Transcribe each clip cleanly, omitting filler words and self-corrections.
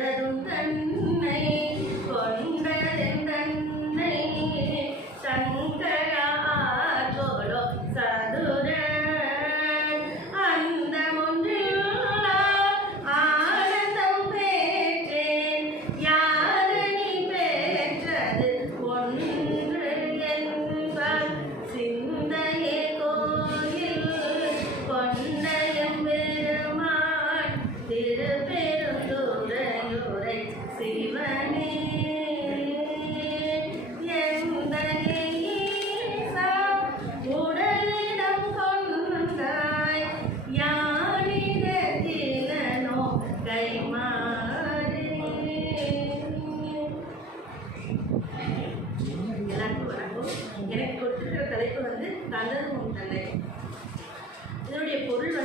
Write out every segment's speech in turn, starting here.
கொண்டதும் தன்னை கொண்டதெந்தன்னை சங்கராதோலோ சதுர அந்த ஒன்றில்லா ஆனந்தம் பெற்றேன் யாரணி பெற்றது ஒன்று என்பார் சிந்தையே கோயில் கொண்டயம் பெருமாள் திருப்பெருந்துறையுரை சிவனே உடலிடம் கொண்டாய் யானிடத்திலனோ கைமாறே. எல்லாருக்கும் வணக்கம். எனக்கு கொடுத்துருக்கிற தலைப்பு தந்ததும் தந்தை. இதனுடைய பொருள்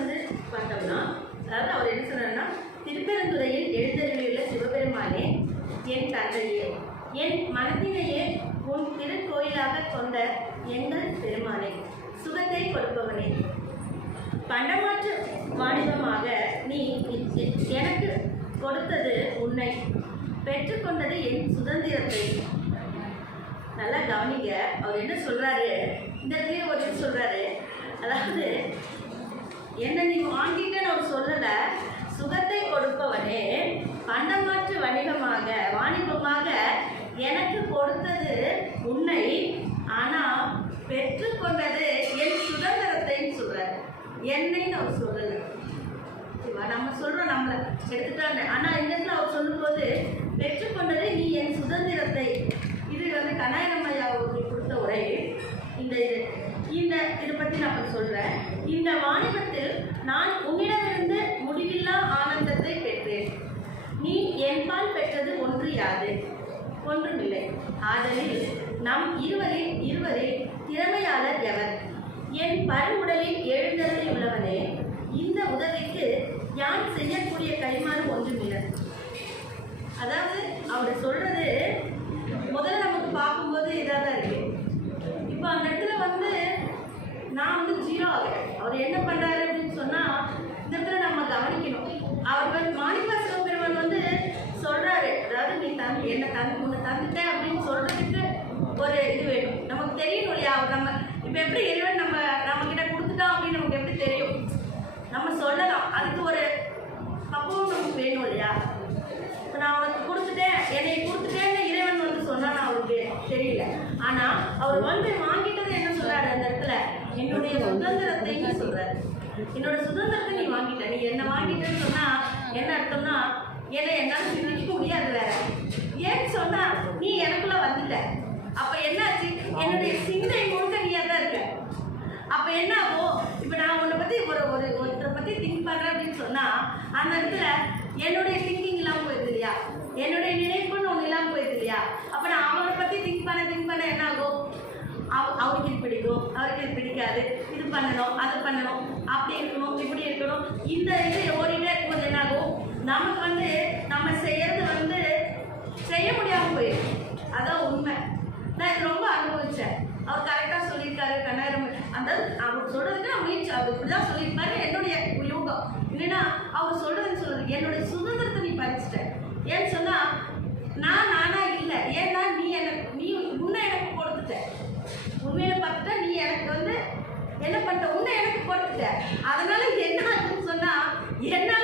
பார்த்தோம்னா, அதாவது அவர் என்ன சொன்னார்னா, திருப்பெருந்துறையில் எழுந்தருளியுள்ள சிவபெருமானே, என் தந்தையே, என் மனத்தினையே உன் திருக்கோயிலாக கொண்ட எங்கள் பெருமானே, சுகத்தை கொடுப்பவனே, பண்டமாற்று வாணிபமாக நீ எனக்கு கொடுத்தது உன்னை, பெற்றுக்கொண்டது என் சுதந்திரத்தை. நல்லா கவனிங்க, அவர் என்ன சொல்றாரு, இந்த இடத்துலயே ஒரு இது சொல்றாரு, அதாவது என்ன நீ வாங்கிட்டேன்னு அவர் சொல்லல, சுகத்தை கொடுப்பவனே, பண்டமாற்று வாணிபமாக எனக்கு கொடுத்தது உன்னை, ஆனா பெற்றுக்கொண்டது என் சுதந்திரத்தைன்னு சொல்றாரு. என்னைன்னு அவர் சொல்லல. நம்ம சொல்றோம் நம்மளை எடுத்துட்டாங்க, ஆனா இந்த இடத்துல அவர் சொல்லும்போது பெற்றுக்கொண்டது நீ என் சுதந்திரத்தை. இது கண்ணாயிரம்மையா அவர்களுக்கு கொடுத்த உரை. இதை பற்றி நான் சொல்கிறேன். இந்த வாணிபத்தில் நான் உன்னிடமிருந்து முடிவில்லா ஆனந்தத்தை பெற்றேன். நீ என்பால் பெற்றது ஒன்று யாது? ஒன்றுமில்லை. ஆதலில் நம் இருவரில் திறமையாளர் எவர்? என் பருவுடலில் எழுந்தருளி உள்ளவனே, இந்த உதவிக்கு யான் செய்யக்கூடிய கைமாறு ஒன்றுமில்லை. அதாவது அவர் சொல்றது முதல்ல நமக்கு பார்க்கும்போது இதாக தான் இருக்கு. இப்போ அந்த இடத்துல நான் ஜீரோ ஆகிறேன். அவர் என்ன பண்ணுறாரு அப்படின்னு சொன்னால், இந்த இடத்துல நம்ம கவனிக்கணும். அவர் மாணிக்க சிவபெருமான் சொல்கிறாரு, அதாவது நீ உன்னை தந்துட்டேன் அப்படின்னு சொல்கிறதுக்கு ஒரு இது வேணும். நமக்கு தெரியணும் இல்லையா? நம்ம இப்போ எப்படி இறைவன் நம்மக்கிட்ட கொடுத்துட்டோம் அப்படின்னு நமக்கு எப்படி தெரியும்? நம்ம சொல்லலாம், அதுக்கு ஒரு பக்குவம் நமக்கு வேணும் இல்லையா? இப்போ நான் அவனுக்கு கொடுத்துட்டேன், என்னை கொடுத்துட்டேன்னு இறைவன் சொன்னான்னு அவருக்கு தெரியல. ஆனால் அவர் வாங்கிட்டது என்ன சொல்கிறாரு அந்த இடத்துல? என்னுடைய சுதந்திரத்தைன்னு சொல்கிறாரு. என்னோட சுதந்திரத்தை நீ வாங்கிட்ட. நீ என்னை வாங்கிட்டேன்னு சொன்னால் என்ன அர்த்தம்னா, என்னை என்னால் சிந்திக்க முடியாது வேற. ஏன்னு சொன்னால் நீ எனக்குள்ளே வந்துட்ட. அப்போ என்னாச்சு? என்னுடைய சிந்தை முழுக்க நீயாக தான் இருக்க. அப்போ என்ன ஆகும்? இப்போ நான் உன்னை பற்றி ஒருத்தரை பற்றி திங்க் பண்ணுறேன் அப்படின்னு சொன்னால், அந்த இடத்துல என்னுடைய திங்கிங் இல்லாமல் போயிடுது இல்லையா? என்னுடைய நினைப்புன்னு ஒன்று இல்லாமல் போயிடுது இல்லையா? அப்போ நான் அவரை பற்றி திங்க் பண்ண என்ன ஆகும்? அவருக்கு இது பிடிக்கும், அவருக்கு இது பிடிக்காது, இது பண்ணணும், அது பண்ணணும், அப்படி இருக்கணும், இப்படி இருக்கணும், இந்த இது ஓடிட்டே இருக்கும்போது என்ன ஆகும்? நமக்கு நம்ம செய்யறது செய்ய முடியாமல் போயிடும். அதான் உண்மை. நான் இது ரொம்ப அனுபவித்தேன். அவர் கரெக்டாக சொல்லியிருக்காரு. கண்ணாயிரம் அந்த அவர் சொல்கிறதுக்கு நான் முயற்சி, அவர் இப்படி தான் சொல்லியிருப்பாரு. என்னுடைய யோகம் இல்லைன்னா அவர் சொல்கிறது என்னுடைய சுதந்திரத்தை நீ பறிச்சிட்ட. ஏன்னு சொன்னால் நானா இல்லை. ஏன்னா நீ உன்னை எனக்கு கொடுத்துட்ட. உண்மையில பார்த்துட்டா நீ எனக்கு என்ன பண்ணிட்ட? உன்னை எனக்கு கொடுத்துட்ட. அதனால என்ன ஆகுதுன்னு சொன்னால், என்னால்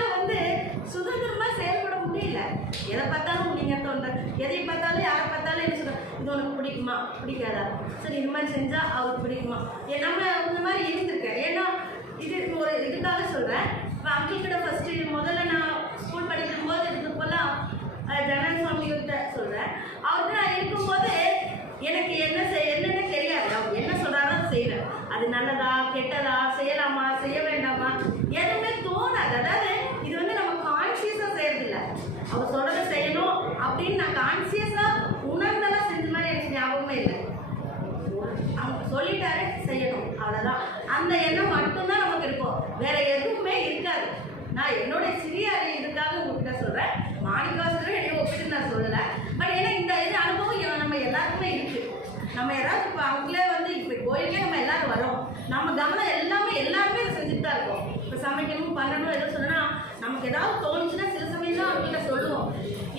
சுதந்திரமாக செயல்பட முடியல. எதை பார்த்தாலும் நீங்கள் தோன்ற, எதை பார்த்தாலும் யாரை பார்த்தாலும் என்ன சொல்கிறேன், இது உனக்கு பிடிக்குமா பிடிக்காதா, சரி இந்த மாதிரி செஞ்சால் அவருக்கு பிடிக்குமா, நம்ம இந்த மாதிரி இருந்திருக்கேன். ஏன்னா இதுக்காக சொல்கிறேன். இப்போ அங்கிள் கிட்ட ஃபஸ்ட்டு முதல்ல நான் ஸ்கூல் படிக்கும்போது இருந்தப்போலாம் ஜனன் சுவாமிகிட்ட சொல்கிறேன். அவர்கிட்ட நான் இருக்கும்போது எனக்கு என்னென்ன தெரியாது. அவர் என்ன சொல்கிறாரோ செய்வேன். அது நல்லதா கெட்டதா, செய்யலாமா செய்ய வேண்டாமா, எதுவுமே தோணாது. அதாவது இது நம்ம கான்சியஸாக செய்யறதில்ல. அவர் சொல்கிறத செய்யணும் அப்படின்னு நான் கான்சியஸாக உணர்ந்தெல்லாம் செஞ்ச மாதிரி எனக்கு ஞாபகமே இல்லை. அவங்க சொல்லிட்டாரு செய்யணும், அவ்வளோதான். அந்த எண்ணம் மட்டும்தான் நமக்கு இருக்கும், வேற எதுவுமே இருக்காது. நான் என்னுடைய சிறிய இதுக்காக உங்ககிட்ட சொல்கிறேன். மாணிக்கவாசகரை என்னை ஒப்பிட்டு நான் சொல்லலை. பட் ஏன்னா இந்த அனுபவம் நம்ம எல்லாருக்குமே இருக்குது. நம்ம யாராவது இப்போ அவங்களே இப்போ கோயிலே நம்ம எல்லோரும் வரோம், நம்ம கவனம் எல்லாருமே இதை செஞ்சுட்டு தான் இருக்கோம். இப்போ சமைக்கணும் பண்ணணும் எதுவும் சொன்னால் நமக்கு ஏதாவது தோணுச்சுன்னா சில சமயம் தான் அவங்ககிட்ட சொல்லுவோம்.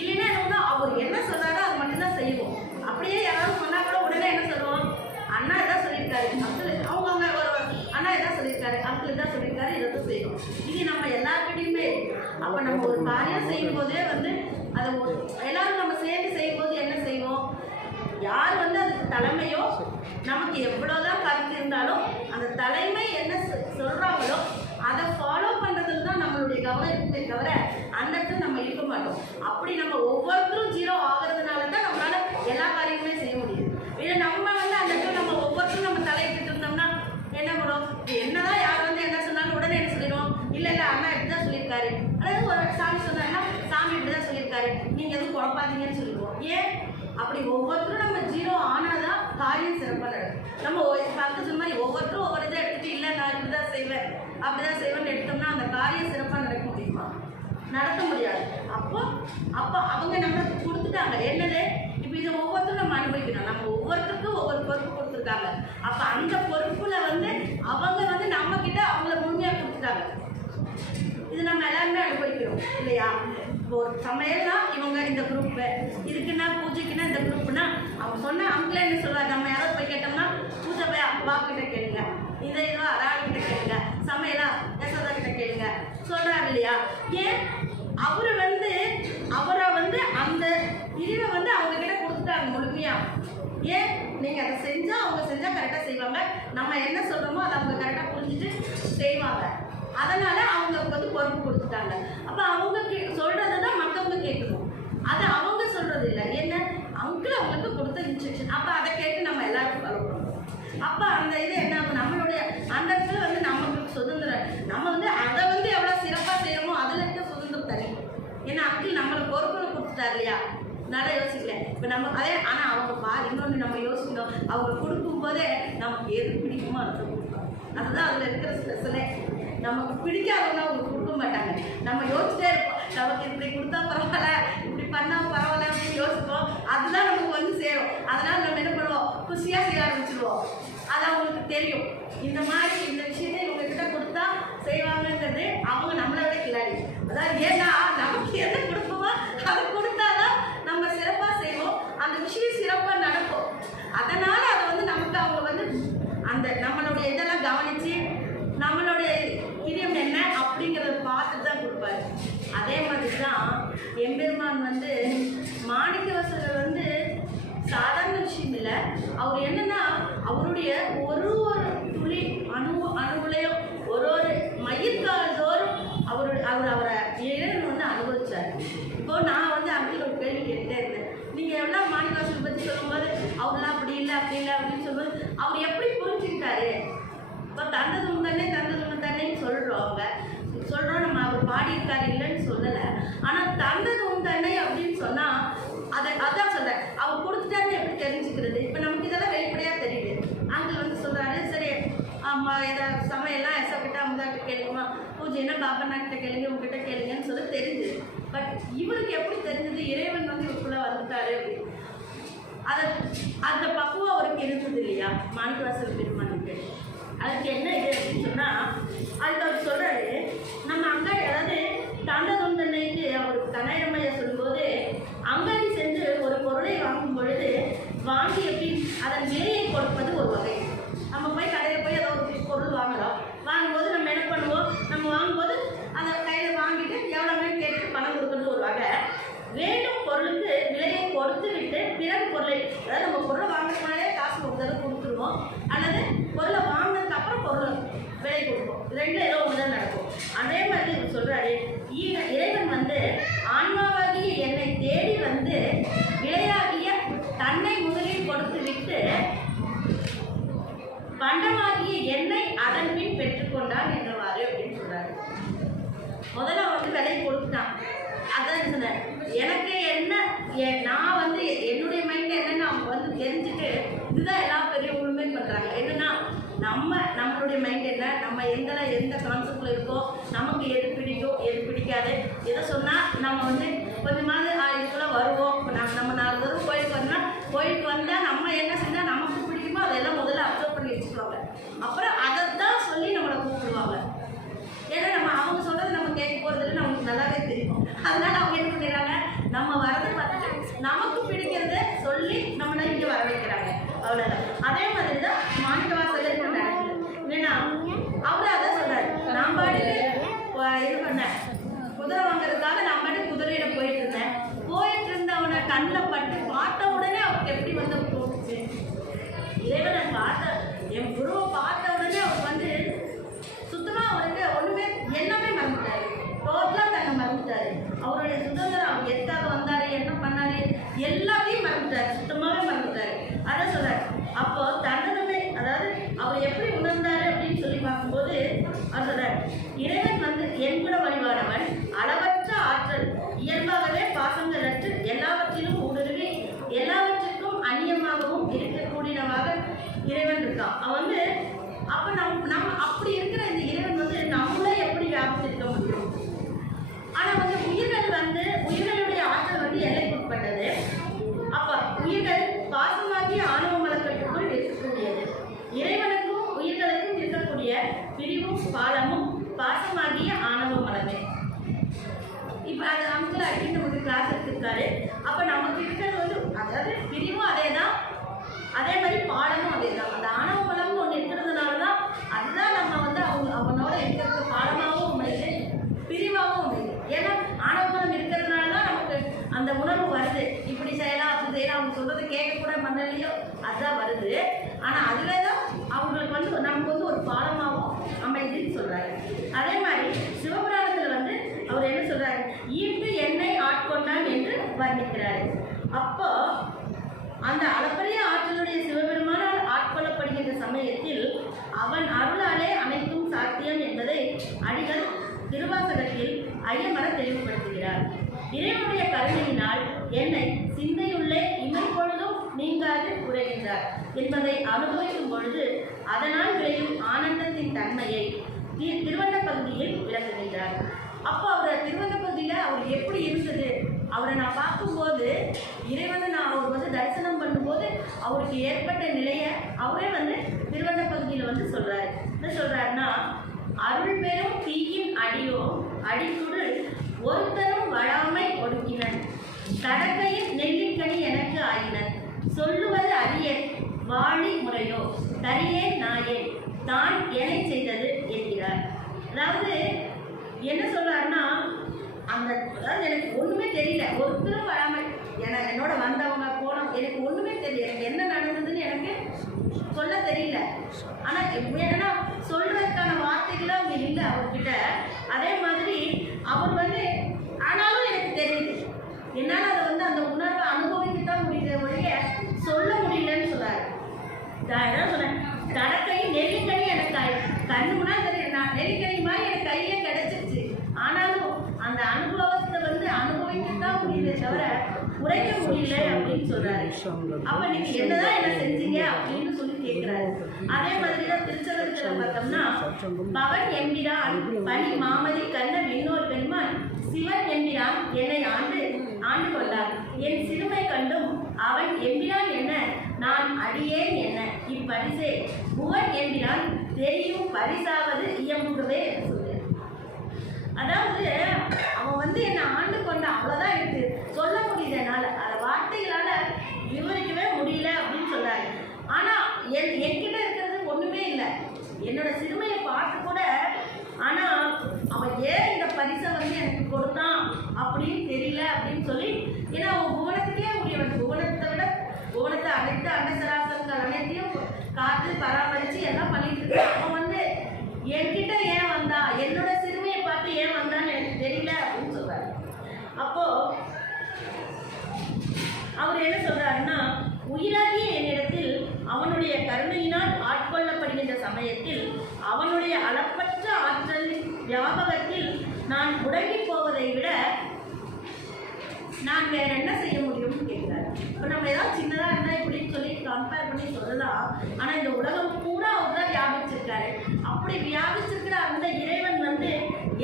இல்லைன்னா என்ன அவர் என்ன சொன்னாரோ அது மட்டும்தான் செய்வோம். அப்படியே யாராவது சொன்னா கூட உடனே என்ன சொல்லுவோம், அண்ணா இதான் சொல்லியிருக்காரு, அங்கிள் அவங்க ஒரு அண்ணா இதான் சொல்லியிருக்காரு, அங்கிள் இதான் சொல்லியிருக்காரு, இதை தான் செய்வோம். இது நம்ம எல்லாருக்கிட்டையுமே. அப்போ நம்ம ஒரு காரியம் செய்யும் போதே வந்து அதை எல்லாரும் நம்ம சேர்ந்து செய்யும்போது என்ன செய்வோம், யார் வந்து அதுக்கு தலைமையோ, நமக்கு எவ்வளோதான் கருத்து இருந்தாலும் அந்த தலைமை என்ன சொல்கிறாங்களோ அதை ஃபாலோ பண்ணுறதுல தான் நம்மளுடைய கவனம் இருக்குமே தவிர அந்த இடத்துல நம்ம இருக்க மாட்டோம். அப்படி நம்ம ஒவ்வொருத்தரும் 0 ஆகிறதுனால தான் நம்மளால எல்லா காரியங்களுமே செய்ய முடியும். இல்லை நம்ம வந்து அந்த இடத்துல நம்ம ஒவ்வொருத்தரும் நம்ம தலையிட்டு இருந்தோம்னா என்ன பண்ணுவோம், என்னதான் யார் வந்து என்ன சொன்னாலும் உடனே என்ன சொல்லிடுவோம், இல்லை அண்ணா இப்படி தான் சொல்லியிருக்காரு, அதாவது ஒரு சாமி சொன்னாங்கன்னா சாமி இப்படி தான் சொல்லியிருக்காரு, நீங்கள் எதுவும் குழப்பாதீங்கன்னு சொல்லிடுவோம். ஏன் அப்படி ஒவ்வொருத்தரும் நம்ம 0 ஆனாதான் காரியம் சிறப்பாக நடக்கும். நம்ம பார்த்து சொன்ன மாதிரி ஒவ்வொருத்தரும் ஒவ்வொரு இதை எடுத்துகிட்டு இல்லை நான் இப்படி தான் செய்வேன் அப்படிதான் செய்வேன்னு எடுத்தோம்னா அந்த காரியம் சிறப்பாக நடக்க முடியுமா? நடத்த முடியாது. அப்போ அவங்க நம்மளுக்கு கொடுத்துட்டாங்க என்னது, இப்போ இதை ஒவ்வொருத்தரும் நம்ம அனுபவிக்கணும். நம்ம ஒவ்வொருத்தருக்கும் ஒவ்வொரு பொறுப்பு கொடுத்துருக்காங்க. அப்போ அந்த பொறுப்புல வந்து அவங்க வந்து நம்ம கிட்ட அவங்கள முழுமையாக கொடுத்துட்டாங்க. இது நம்ம எல்லாருமே அனுபவிக்கிறோம் இல்லையா? இப்போ ஒரு சமையல்னா இவங்க இந்த குரூப்பு, இதுக்குன்னா பூஜைக்குன்னா இந்த குரூப்னா அவங்க சொன்ன அவங்களே என்ன சொல்லுவாங்க, நம்ம யாராவது போய் கேட்டோம்னா பூஜை போய் அப்பா கிட்ட கேளுங்க, இதுவா ராணிகிட்ட கேளுங்க, சமையலா யசோதா கிட்ட கேளுங்க சொல்றாரு இல்லையா? ஏன் அவரை வந்து அந்த பிரிவை வந்து அவங்க கிட்ட கொடுத்துட்டாங்க முழுமையா. ஏன் நீங்கள் அதை செஞ்சால் அவங்க செஞ்சால் கரெக்டாக செய்வாங்க, நம்ம என்ன சொல்கிறோமோ அதை அவங்க கரெக்டாக புரிஞ்சுட்டு செய்வாங்க. அதனால் அவங்களுக்கு வந்து பொறுப்பு கொடுத்துட்டாங்க. அப்போ அவங்க சொல்கிறத தான் மற்றவங்க கேட்கணும், அது அவங்க சொல்கிறது இல்லை. என்ன அங்கிள் அவங்களுக்கு கொடுத்த இன்ஸ்ட்ரக்ஷன், அப்போ அதை கேட்டு நம்ம எல்லாருக்கும் ஃபாலோ பண்ணுவோம். அப்போ அந்த இது என்ன ஆகும், நம்மளுடைய அந்த இடத்துல வந்து நம்மளுக்கு சுதந்திரம், நம்ம வந்து அதை வந்து எவ்வளோ சிறப்பாக செய்யணுமோ அதில் இருக்க சுதந்திரம் தனி. ஏன்னா அங்கிள் நம்மளுக்கு பொறுப்புன்னு கொடுத்துட்டாரு இல்லையா? நல்லா யோசிக்கல. இப்போ நம்ம அதே ஆனால் அவங்க இன்னொன்று நம்ம யோசிக்கணும், அவங்க கொடுக்கும்போதே நமக்கு எது பிடிக்குமோ அதை கொடுப்பாங்க. அதுதான் அதில் இருக்கிற ஸ்பெஷலே. நமக்கு பிடிக்காதவங்க அவங்க கொடுக்க மாட்டாங்க. நம்ம யோசிச்சிட்டே இருப்போம், நமக்கு இப்படி கொடுத்தா பரவாயில்ல, இப்படி பண்ணால் பரவாயில்ல அப்படின்னு யோசிப்போம். அதுதான் நமக்கு வந்து சேரும். அதனால் நம்ம என்ன பண்ணுவோம், குஷியாக செய்ய ஆரம்பிச்சிடுவோம். அது அவங்களுக்கு தெரியும், இந்த மாதிரி இந்த விஷயத்தை இவங்ககிட்ட கொடுத்தா செய்வாங்கன்றது. அவங்க நம்மளை விட கிளாடி. அதாவது ஏன்னா நமக்கு என்ன கொடுப்போமோ அதை கொடுத்தாதான் நம்ம சிறப்பாக செய்வோம், அந்த விஷயம் சிறப்பாக நடக்கும். அதனால் அதை வந்து நமக்கு அவங்க வந்து அந்த நம்மளுடைய இதெல்லாம் கவனித்து நம்மளுடைய பிரியம் என்ன அப்படிங்கிறத பார்த்து தான் கொடுப்பாரு. அதே மாதிரி தான் எம்பெருமான் வந்து மாணிக்கவாசகர் வந்து சாதாரண விஷயம் இல்லை. அவர் என்னன்னா அவருடைய ஒரு துளி அணுகுலையும் ஒரு மயிர்கால் தோறும் அவரை இறைவன் வந்து அனுபவிச்சார். இப்போ நான் வந்து அங்கிள் ஒரு கேள்வி கேட்டுட்டே இருந்தேன், நீங்கள் எவ்வளோ மாணிக்கவாசகர் பற்றி சொல்லும்போது அவர்லாம் அப்படி இல்லை அப்படின்னு சொல்லும்போது அவர் எப்படி புரிஞ்சுக்கிட்டாரு? இப்போ தந்ததும் தன்னைன்னு சொல்கிறோம் நம்ம, அவர் பாடியிருக்காரு இல்லைன்னு சொல்லலை. ஆனால் தந்ததும் தன்னை அப்படின்னு சொன்னால் அதான் சொல்கிறேன், அவர் கொடுத்துட்டாருன்னு எப்படி தெரிஞ்சுக்கிறது? இப்போ நமக்கு இதெல்லாம் வெளிப்படையாக தெரியுது. அங்கிள் வந்து சொல்கிறாரு, சரி அம்மா ஏதாவது சமையல்லாம் எசக்கிட்ட அம்மாக்கிட்ட கேளுங்கம்மா, பூஜைன்னா பாபண்ணாக்கிட்ட கேளுங்க, உங்ககிட்ட கேளுங்கன்னு சொல்லி தெரிஞ்சுது. பட் இவருக்கு எப்படி தெரிஞ்சது இறைவன் வந்து இவருக்குள்ளே வந்துட்டாரு அப்படின்னு? அந்த பக்குவம் அவருக்கு இருந்தது இல்லையா மாணிக்கவாசகர் பெருமானுக்கு? அதுக்கு என்ன இது அப்படின்னு சொன்னால், அதுக்கு அவர் சொல்கிறாரு, நம்ம அங்காடி அதாவது தந்ததுண்டனைக்கு அவருக்கு கண்ணாயிரமையா சொல்லும்போது அங்காடி சென்று ஒரு பொருளை வாங்கும் பொழுது வாங்கி எப்படி அதன் விலையை கொடுப்பது ஒரு வகை. நம்ம போய் கடையில் போய் ஏதோ ஒரு பொருள் வாங்கும்போது நம்ம என்ன பண்ணுவோம், நம்ம வாங்கும்போது அதை கையில் வாங்கிட்டு எவ்வளோமே கேட்டு பணம் கொடுக்குறது ஒரு வகை. வேண்டும் பொருளுக்கு விலையை கொடுத்து விட்டு பிறகு பொருளை, அதாவது நம்ம பொருளை வாங்கினாலே காசு ஒரு தடவை கொடுத்துருவோம், அல்லது பொருளை வாங்கினதுக்கு அப்புறம் பொருளை விலை கொடுப்போம். ரெண்டில் ஏதோ ஒன்று தான் நடக்கும். அதே மாதிரி இவர் சொல்கிறாரு, இறைவன் வந்து ஆன்மாவாகிய என்னை தேடி வந்து விலையாகிய தன்னை முதலில் கொடுத்து விட்டு பண்டமாகிய என்னை அதன் பின் பெற்றுக்கொண்டான் என்றவாறு அப்படின்னு சொல்கிறாரு. முதல்ல வந்து விலை கொடுத்துட்டான். அதான் சொன்னேன், எனக்கு என்ன நான் வந்து என்னுடைய மைண்ட் என்னென்னு அவங்க வந்து தெரிஞ்சுட்டு இதுதான் எல்லா பெரியவங்களுமே பண்ணுறாங்க. என்னென்னா நம்மளுடைய மைண்ட் என்ன, நம்ம எந்த கான்செப்டில் இருக்கோ, நமக்கு எது பிடிக்கும் எது பிடிக்காது, எதை சொன்னால் நம்ம வந்து கொஞ்சமாவது இதுக்குள்ளே வருவோம். இப்போ நம்ம 4 தடவை கோயிலுக்கு வந்தால் நம்ம என்ன செஞ்சால் நமக்கு பிடிக்குமோ அதெல்லாம் முதல்ல அப்சர்வ் பண்ணி வச்சுக்குவாங்க. அப்புறம் அதை தான் சொல்லி நம்மளை கூப்பிடுவாங்க. ஏன்னா அவங்க சொல்கிறது நம்ம கேட்க போகிறதுல நமக்கு நல்லாவே தெரியும். அதனால் அவங்க என்ன பண்ணிடுறாங்க, நம்ம அவர் எப்படி உணர்ந்தாரு அப்படின்னு சொல்லி பார்க்கும்போது அவர் சொல்றார், இறைவன் வந்து என் கூட வழிபாடவன், அளவற்ற ஆற்றல், இயல்பாகவே பாசங்கள் அற்று எல்லாவற்றிலும் ஊடுருவி எல்லாவற்றிற்கும் அந்நியமாகவும் இருக்கக்கூடியனவாக இறைவன் இருக்கான். அவன் வந்து அப்ப நம்ம அப்படி இருக்கிற இந்த இறைவன் வந்து நம்மளே எப்படி வியாபித்திருக்க முடியும்? ஆனா வந்து உயிர்களுடைய ஆற்றல் வந்து எல்லைக்குட்பட்டது. அப்ப உயிர்கள் பாசமாகிய ஆணவ மலக்கட்டுக்குள் இருக்கக்கூடியது. இறைவனுக்கும் உயிர்களுக்கும் இருக்கக்கூடிய பிரிவும் பாலமும் பாசமாகிய ஆணவ மலமே. இப்ப அது அங்கிள் அடிக்கடி நமக்கு கிளாஸ் எடுத்திருக்காரு. அப்ப நமக்கு இருக்கிறது வந்து அதாவது பிரிவும் அதே தான், அதே மாதிரி பாலமும் அதே தான். அந்த ஆணவ மலம்னு ஒன்று இருக்கிறதுனால தான் அதுதான் நம்ம வந்து அவனோட இருக்கிறது பாலமாகவும் அமையுது, பிரிவாகவும் அமையுது. ஏன்னா ஆணவ மலம் இருக்கிறதுனால தான் நமக்கு அந்த உணர்வு வருது. இப்படி செய்யலாம் அப்படி செய்யலாம், அவங்க சொல்றதை கேட்கக்கூட மனநிலையோ அதுதான் வருது. ஆனால் அதுவே தான் அவங்களுக்கு வந்து நமக்கு வந்து ஒரு பாலமாகவும் அமைதுன்னு சொல்றாரு. அதே மாதிரி சிவபுராணத்தில் வந்து அவர் என்ன சொல்றாரு, ஈர்த்து என்னை ஆட்கொண்டான் என்று வர்ணிக்கிறாரு. அப்போ அந்த அளப்பரிய ஆற்றலுடைய சிவபெருமானால் ஆட்கொள்ளப்படுகின்ற சமயத்தில் அவன் அருளாலே அனைத்தும் சாத்தியம் என்பதை அடிகள் திருவாசகத்தில் ஐயமர தெளிவுபடுத்துகிறார். இறைவனுடைய கருணையினால் என்னை சிந்தையுள்ளே இமைப்பொழுதும் நீங்காது குறைகின்றார் என்பதை அனுபவிக்கும் பொழுது அதனால் விளையும் ஆனந்தத்தின் தன்மையை திருவண்ண பகுதியில் விளக்குகின்றார். அப்போ அவர் திருவண்ண பகுதியில் அவர் எப்படி இருந்தது, அவரை நான் பார்க்கும்போது இறைவனை அவர் வந்து தரிசனம் பண்ணும்போது அவருக்கு ஏற்பட்ட நிலையை அவரே வந்து திருவண்ண பகுதியில் வந்து சொல்றாரு. என்ன சொல்றாருன்னா, அருள் பெரும் தீயின் அடியோ அடிக்குள் ஒருத்தரும் வளாமை ஒடுக்கினன், கடக்கையின் நெல்லிக்கனி எனக்கு ஆயினர், சொல்லுவது அரியன் வாழி முறையோ தரியே நாயே தான் எனை செய்தது என்கிறார். அதாவது என்ன சொல்றாருன்னா, அதாவது எனக்கு ஒண்ணுமே தெரியல, ஒருத்தரும் வராம என்னோட வந்தவங்க போனவங்க எனக்கு ஒண்ணுமே தெரியல, எனக்கு என்ன நடந்ததுன்னு எனக்கு சொல்ல தெரியல. ஆனா ஏன்னா சொல்றதுக்கான வார்த்தைகளும் அவங்க இல்லை அவர்கிட்ட. அதே மாதிரி அவர் வந்து ஆனாலும் எனக்கு தெரியுது, என்னால் அதை வந்து அந்த உணர்வை அனுபவிக்கத்தான் முடியுத ஒழிய சொல்ல முடியலன்னு சொல்றாரு. நான் சொன்னேன், கடக்கையும் நெல்லிக்கனி எனக்கு கண்ணுனா தெரியும், நான் நெல்லிக்கனி மாதிரி எனக்கு கையிலே கிடைச்சிருச்சு. ஆனாலும் அந்த அனுபவத்தை வந்து அனுபவிக்கத்தான் முடியுதே தவிர குறைக்க முடியல அப்படின்னு சொல்றாரு. அப்ப நீங்க என்னதான் என்ன செஞ்சீங்க அப்படின்னு சொல்லி கேட்கிறாரு. அதே மாதிரிதான் திருச்செந்தூர்ல பார்த்தோம்னா, பவன் எம்பிரான் பனி மாமதி கண்ண விண்ணோர் பெருமான் சிவன் எம்பிரான் என்னை ஆண்டு கொண்டார், என் சிறுமை கண்டும் அவன் எம்பிரான் என்ன நான் அடியேன் என்ன இப்பரிசே புவன் எம்பிரான் தெரியும் பரிசாவது இயம்புகவே என்று சொல்றாரு. அதாவது அவன் வந்து என்னை ஆண்டு கொண்ட, அவ்வளவுதான் எனக்கு சொல்ல முடியுது, என்னால அதை வார்த்தைகளால விவரிக்கவே முடியல அப்படின்னு சொல்றாரு. ஆனா என்கிட்ட இருக்கிறது ஒண்ணுமே இல்லை, என்னோட சிறுமையை பார்த்து கூட. ஆனா அவன் ஏன் இந்த பரிசை வந்து எனக்கு கொடுத்தான் அப்படின்னு தெரியல அப்படின்னு சொல்லி, ஏன்னா அவன் புவனத்துக்கே முடியவன், புவனத்தை விட புவனத்தை அனைத்து அண்டசராசங்கள் அனைத்தையும் காத்து பராமரிச்சு எல்லாம் பண்ணிட்டு இருக்கான். அவன் வந்து என்கிட்ட ஏன் வந்தா, என்னோட சிறுமையை பார்த்து ஏன் வந்தான்னு எனக்கு தெரியல அப்படின்னு சொல்றாரு. அப்போ அவர் என்ன சொல்றாருன்னா, உயிராகிய என்னிடத்தில் அவனுடைய கருணையினால் ஆட்கொள்ளப்படுகின்ற சமயத்தில் அவனுடைய அளப்பற்ற ஆற்றலின் வியாபகத்தில் நான் முடங்கி போவதை விட நான் வேற என்ன செய்ய முடியும்னு கேட்கிறாரு. இப்போ நம்ம ஏதாவது சின்னதா இருந்தா இப்படின்னு சொல்லி கம்பேர் பண்ணி சொல்லலாம். ஆனா இந்த உலகம் பூரா அவர் தான் வியாபிச்சிருக்காரு. அப்படி வியாபிச்சிருக்கிற அந்த இறைவன் வந்து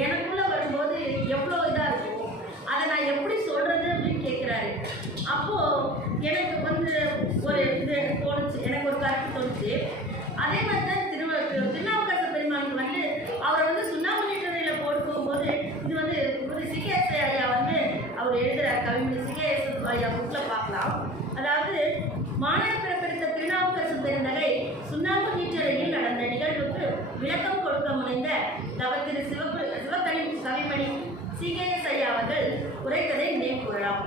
எனக்குள்ள வரும்போது எவ்வளோ இதா இருக்கும், அதை நான் எப்படி சொல்றது அப்படின்னு கேட்கிறாரு. அப்போ எனக்கு வந்து ஒரு இது தோணுச்சு, எனக்கு ஒரு கருத்து தோணுச்சு. அதே மாதிரி தான் திருநாவுக்கரச பெருமானுக்கு வந்து அவரை வந்து சுண்ணாமணி துறையில போட்டு போகும்போது இது வந்து சிகேஎஸ் ஐயா வந்து அவர் எழுதுறார், கவிமணி சிகேஎஸ் ஐயா புக்ல பார்க்கலாம். அதாவது மாணவர் பிறப்பிடித்த திருநாவுக்கரசு பெருந்தகை சுண்ணாம்பு நீற்றறையில் நடந்த நிகழ்வுக்கு விளக்கம் கொடுக்க முனைந்த தவத்திரு கவிமணி சிகேஎஸ் ஐயா அவர்கள் உரைத்ததை நினைவு கூறலாம்.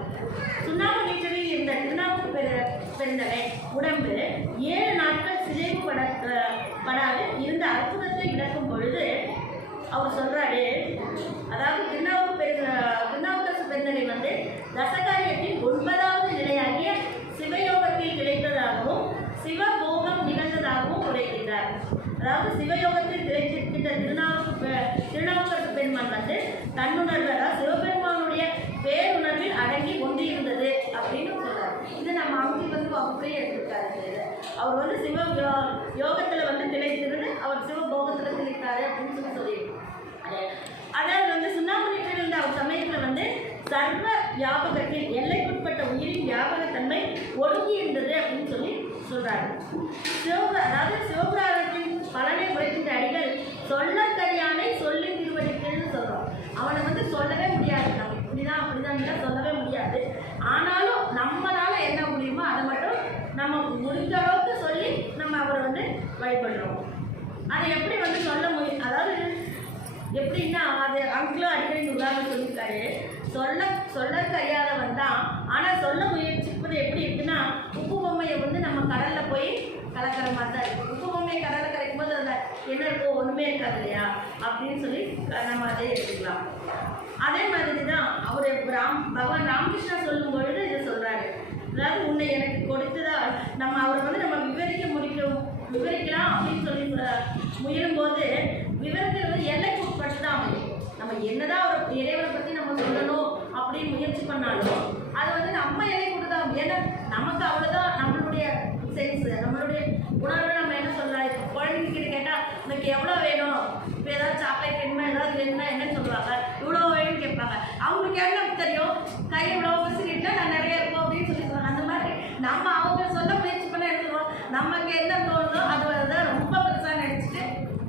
சுண்ணாம்பு நீற்றறையில் இருந்த திருநாவுக்கு பெருந்தகை உடம்பு 7 நாட்கள் சிதைவு படாது இருந்த அற்புதத்தை விளக்கும் பொழுது அவர் சொல்றாரு, அதாவது திருநாவுக்கரசு பெருந்தகை வந்து தசகாரியத்தின் 9வது நிலையாகிய சிவயோகத்தில் கிடைத்ததாகவும் சிவபோகம் நிகழ்ந்ததாகவும் உரைக்கின்றார். அதாவது சிவயோகத்தில் திளைத்திருக்கின்ற திருநாவுக்கரசு பெருமான் வந்து தன்னுணர்வு, அதாவது சிவபெருமானுடைய பேருணர்வில் அடங்கி ஒன்றி இருந்தது அப்படின்னு சொல்றாரு. இது நம்ம அங்கே வந்து அப்படியே எடுத்துக்காரு. அவர் வந்து சிவ யோகத்துல வந்து திளைத்திருந்து அவர் சிவபோகத்துல திளைத்தாரு அப்படின்னு சொல்லியிருக்கோம். அதாவது வந்து சுண்ணாம்புலியில் இருந்த அவர் சமயத்தில் வந்து சர்வ வியாபகத்தில் எல்லைக்குட்பட்ட உயிரின் வியாபகத்தன்மை ஒடுங்கி இருந்தது அப்படின்னு சொல்லி சொல்றாரு. அதாவது சிவபுராணத்தின் பலனை உரைக்கின்ற அடிகள் சொல்லக்கரியானை சொல்லி திருவடிக்கல்னு சொல்றோம். அவனை வந்து சொல்லவே முடியாது, நம்ம இப்படிதான் அப்படிதான் சொல்லவே முடியாது. ஆனாலும் நம்மளால என்ன முடியுமோ அதை மட்டும் நம்ம முடிஞ்ச அளவுக்கு சொல்லி நம்ம அவரை வந்து வழிபடுறோம். அதை எப்படி வந்து சொல்ல முடியும், அதாவது எப்படின்னா அது அங்கிளும் அடிக்கடி உதாரணம் சொல்லியிருக்காரு. சொல்ல தெரியாதவன் தான், ஆனால் சொல்ல முயற்சிப்பது எப்படி இருக்குன்னா, உப்பு பொம்மையை வந்து நம்ம கடலில் போய் கலக்கிற மாதிரி தான் இருக்கும். உப்பு பொம்மையை கடலில் கரைக்கும் போது அதில் என்ன இருக்கும், ஒன்றுமே இருக்காது இல்லையா அப்படின்னு சொல்லி நம்ம அதை எடுத்துக்கலாம். அதே மாதிரி தான் அவர் பகவான் ராமகிருஷ்ணா சொல்லும் பொழுது இதை சொல்கிறாரு. அதாவது உன்னை எனக்கு கொடுத்ததா நம்ம அவரை வந்து நம்ம விவரிக்கலாம் அப்படின்னு சொல்லி முயலும் போது விவரத்தில் வந்து எல்லைக்கு உட்பட்டு தான் அமையும். நம்ம என்னதான் ஒரு இறைவனை பற்றி நம்ம சொல்லணும் அப்படின்னு முயற்சி பண்ணாலும் அது வந்து நம்ம எல்லை கொடுத்தா, ஏன்னா நமக்கு அவ்வளோதான் நம்மளுடைய சென்ஸ், நம்மளுடைய உணர்வு. நம்ம என்ன சொல்லலாம், இப்போ குழந்தைங்கிட்ட கேட்டால் உனக்கு எவ்வளோ வேணும், இப்போ ஏதாவது சாக்லேட் வேணுமா, ஏதாவது வேணும்னா என்னன்னு சொல்லுவாங்க, இவ்வளோ வேணும்னு கேட்பாங்க. அவங்களுக்கு என்ன தெரியும், கை இவ்வளோ வச்சுக்கிட்டா நான் நிறைய இருக்கும் அப்படின்னு சொல்லி சொல்லுவாங்க. அந்த மாதிரி நம்ம அவங்க சொல்ல முயற்சி பண்ண எடுத்துருவோம். நமக்கு என்ன தோணுதோ அது தான் ரொம்ப பெருசாக நினச்சிட்டு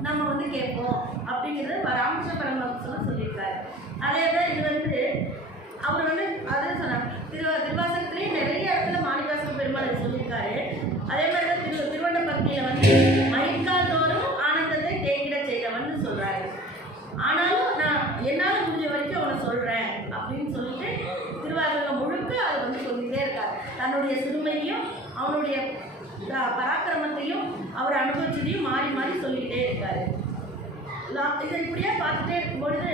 நம்ம வந்து கேட்போம் அப்படிங்கிறது ராமகிருஷ்ண பரமஹம்சர் சொல்லியிருக்காரு. அதே தான் இது வந்து அவர் வந்து அதே சொன்னார். திருவாசகத்திலேயே நிறைய இடத்துல மாணிக்கவாசக பெருமாள் சொல்லியிருக்காரு. அதே மாதிரி தான் திருவண்ண பக்தியில் வந்து மைக்கால் தோறும் ஆனந்தத்தை தேங்கிட செய்தவன் சொல்றாரு. ஆனாலும் நான் என்னால் முடிஞ்ச வரைக்கும் அவனை சொல்றேன் அப்படின்னு சொல்லிட்டு திருவாசகம் முழுக்க அதை வந்து சொல்லிட்டே இருக்காரு. தன்னுடைய சிறுமையும் அவனுடைய பராக்கிரமத்தையும் அவர் அனுபவிச்சதையும் மாறி மாறி சொல்லிக்கிட்டே இருக்காரு. இதை இப்படியே பார்த்துட்டே இருக்கும்பொழுது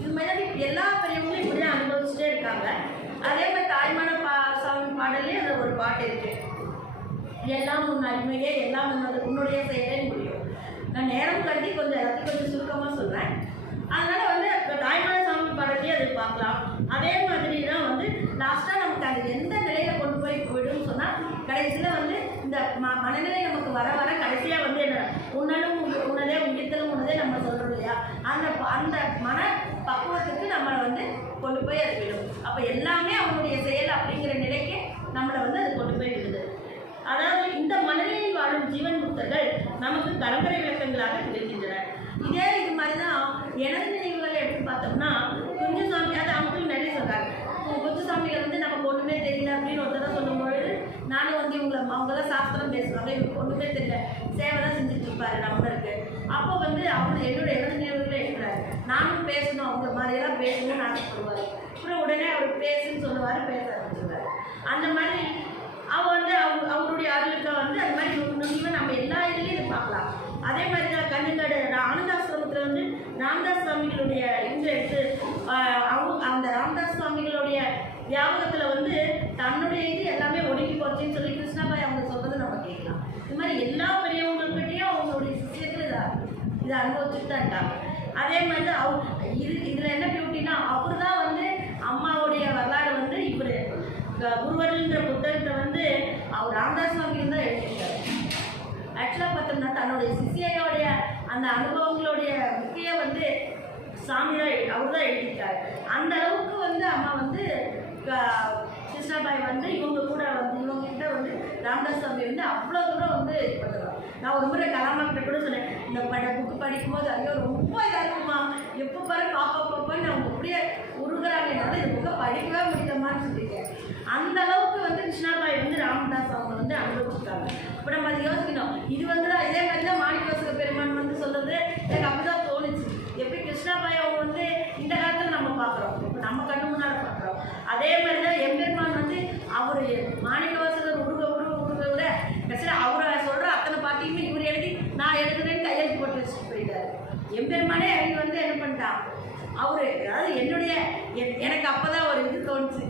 இது மாதிரி எல்லா பெரியவங்களும் இப்படியே அனுபவிச்சுட்டே இருக்காங்க. அதே மாதிரி தாய்மான சாமி பாடலே அது ஒரு பாட்டு இருக்கு, எல்லாம் உன் அருமையே எல்லாம் உன்னுடைய செயலே முடியும். நான் நேரம் கருதி எல்லாத்தையும் சுருக்கமாக சொல்கிறேன். அதனால வந்து தாய்மான சாமி பாடலே அது பார்க்கலாம். அதே மாதிரி தான் வந்து லாஸ்ட்டாக நமக்கு அது எந்த நிலையில கொண்டு போய் விடுன்னு சொன்னால் கடைசியில் வந்து இந்த மனநிலை நமக்கு வர வர கடைசியாக வந்து என்ன உன்னலும் உன்னதே உயிர்த்தலும் உன்னதே நம்ம சொல்கிறோம் இல்லையா, அந்த மன பக்குவத்துக்கு நம்மளை வந்து கொண்டு போய் அது விடும். அப்போ எல்லாமே அவனுடைய செயல் அப்படிங்கிற நிலைக்கு நம்மளை வந்து அது கொண்டு போய் விடுது. அதாவது இந்த மனநிலையில் வாழும் ஜீவன் முக்தர்கள் நமக்கு கலங்கரை விளக்கங்களாக திகழ்கின்றனர். இதே இது மாதிரி தான் எனது நினைவுகளை எடுத்து பார்த்தோம்னா குஞ்சுசாமி, அது அவங்களும் நிறைய சொல்கிறாங்க. குஞ்சுசாமிகள் வந்து நமக்கு ஒன்றுமே தெரியல அப்படின்னு ஒருத்தர சொல்லும்பொழுது நானும் வந்து அவங்களாம் சாஸ்திரம் பேசுவாங்க, இவங்களுக்கு ஒன்றுமே தெரியல, சேவை தான் செஞ்சுட்டு இருப்பாரு நம்மளுக்கு. அப்போ வந்து அவங்க என்னோட எனது நினைவுகளை எடுக்கிறாரு. நானும் பேசணும், அவங்க மாதிரியெல்லாம் பேசணும்னு ஆசைப்படுவார். அப்புறம் உடனே அவர் பேசுன்னு சொல்லுவார், பேச ஆரம்பிச்சுருவார். அந்த மாதிரி அவர் வந்து அவருடைய அருளுக்கு வந்து அந்த மாதிரி நுண்ணியமாக நம்ம எல்லா இதுலேயும் இதை பார்க்கலாம். அதே மாதிரி தான் கண்ணுங்காடு ஆனந்தாசிரமத்தில் வந்து ராமதாஸ் சுவாமிகளுடைய இன்று எடுத்து அந்த ராமதாஸ் சுவாமிகளுடைய வியாபகத்தில் வந்து தன்னுடைய இது எல்லாமே ஒடுங்கி போச்சுன்னு சொல்லி கிருஷ்ணாபாய் அவங்க சொல்கிறது நம்ம கேட்கலாம். இது மாதிரி எல்லா பெரியவங்கள்கிட்டையும் அவங்களுடைய சிஷியத்தில் இதை அனுபவிச்சுட்டு தான் இருக்காங்க. அதே மாதிரி தான் இதில் என்ன பியூட்டினா அவர் தான் வந்து அம்மாவுடைய வரலாறு வந்து இவர் குருவர்ன்ற புத்தகத்தை வந்து அவர் ராமதாஸ் சுவாமிகள் தான் எழுதியிருக்காரு. ஆக்சுவலாக பார்த்தோம்னா தன்னுடைய சிஷியோடைய அந்த அனுபவங்களுடைய முக்கிய வந்து சாமி தான் அவர் தான் எழுதியிருக்காரு. அந்த அளவுக்கு வந்து அம்மா வந்து கிருஷ்ணாபாய் வந்து இவங்க கூட வந்து இவங்ககிட்ட வந்து ராமதாஸ் சுவாமி வந்து அவ்வளோ தூரம் வந்து இது பண்ணுவாங்க. நான் ஒரு முறை கலாமாக்கிட்ட கூட சொன்னேன், இந்த புக்கு படிக்கும்போது ஐயோ ரொம்ப இதாக இருக்குமா, எப்போ பாரு பாப்பான்னு அவங்க அப்படியே உருகிறாங்க, என்னால் இந்த புக்கை படிக்கவே முடியலமான்னு சொல்லியிருக்கேன். அந்த அளவுக்கு வந்து கிருஷ்ணாபாய் வந்து ராமதாஸ் அவங்க வந்து அனுபவிச்சிருக்காங்க. இப்போ நம்ம அதை யோசிக்கணும். இது வந்து இதே மாதிரி தான் மாணிக்கவாசக பெருமான் வந்து சொல்கிறது எனக்கு அப்படி தான் தோணுச்சு. எப்படி கிருஷ்ணாபாய் அவங்க வந்து இந்த காலத்தில் நம்ம பார்க்குறோம், இப்போ நம்ம கண்ணு முன்னால் பார்க்குறோம். அதே மாதிரி தான் எம்பெருமான் வந்து அவர் மாணிக்கவாசகர் உருக கடைசியில் அவரை சொல்கிற அத்தனை பாட்டியுமே இவர் எழுதி நான் எழுதுறேன்னு கையெழுத்து போட்டு வச்சுட்டு போயிட்டார். எம்பெருமானே அவங்க வந்து என்ன பண்ணிட்டான், அவர் அதாவது எனக்கு அப்போ தான் ஒரு இது தோணுச்சு.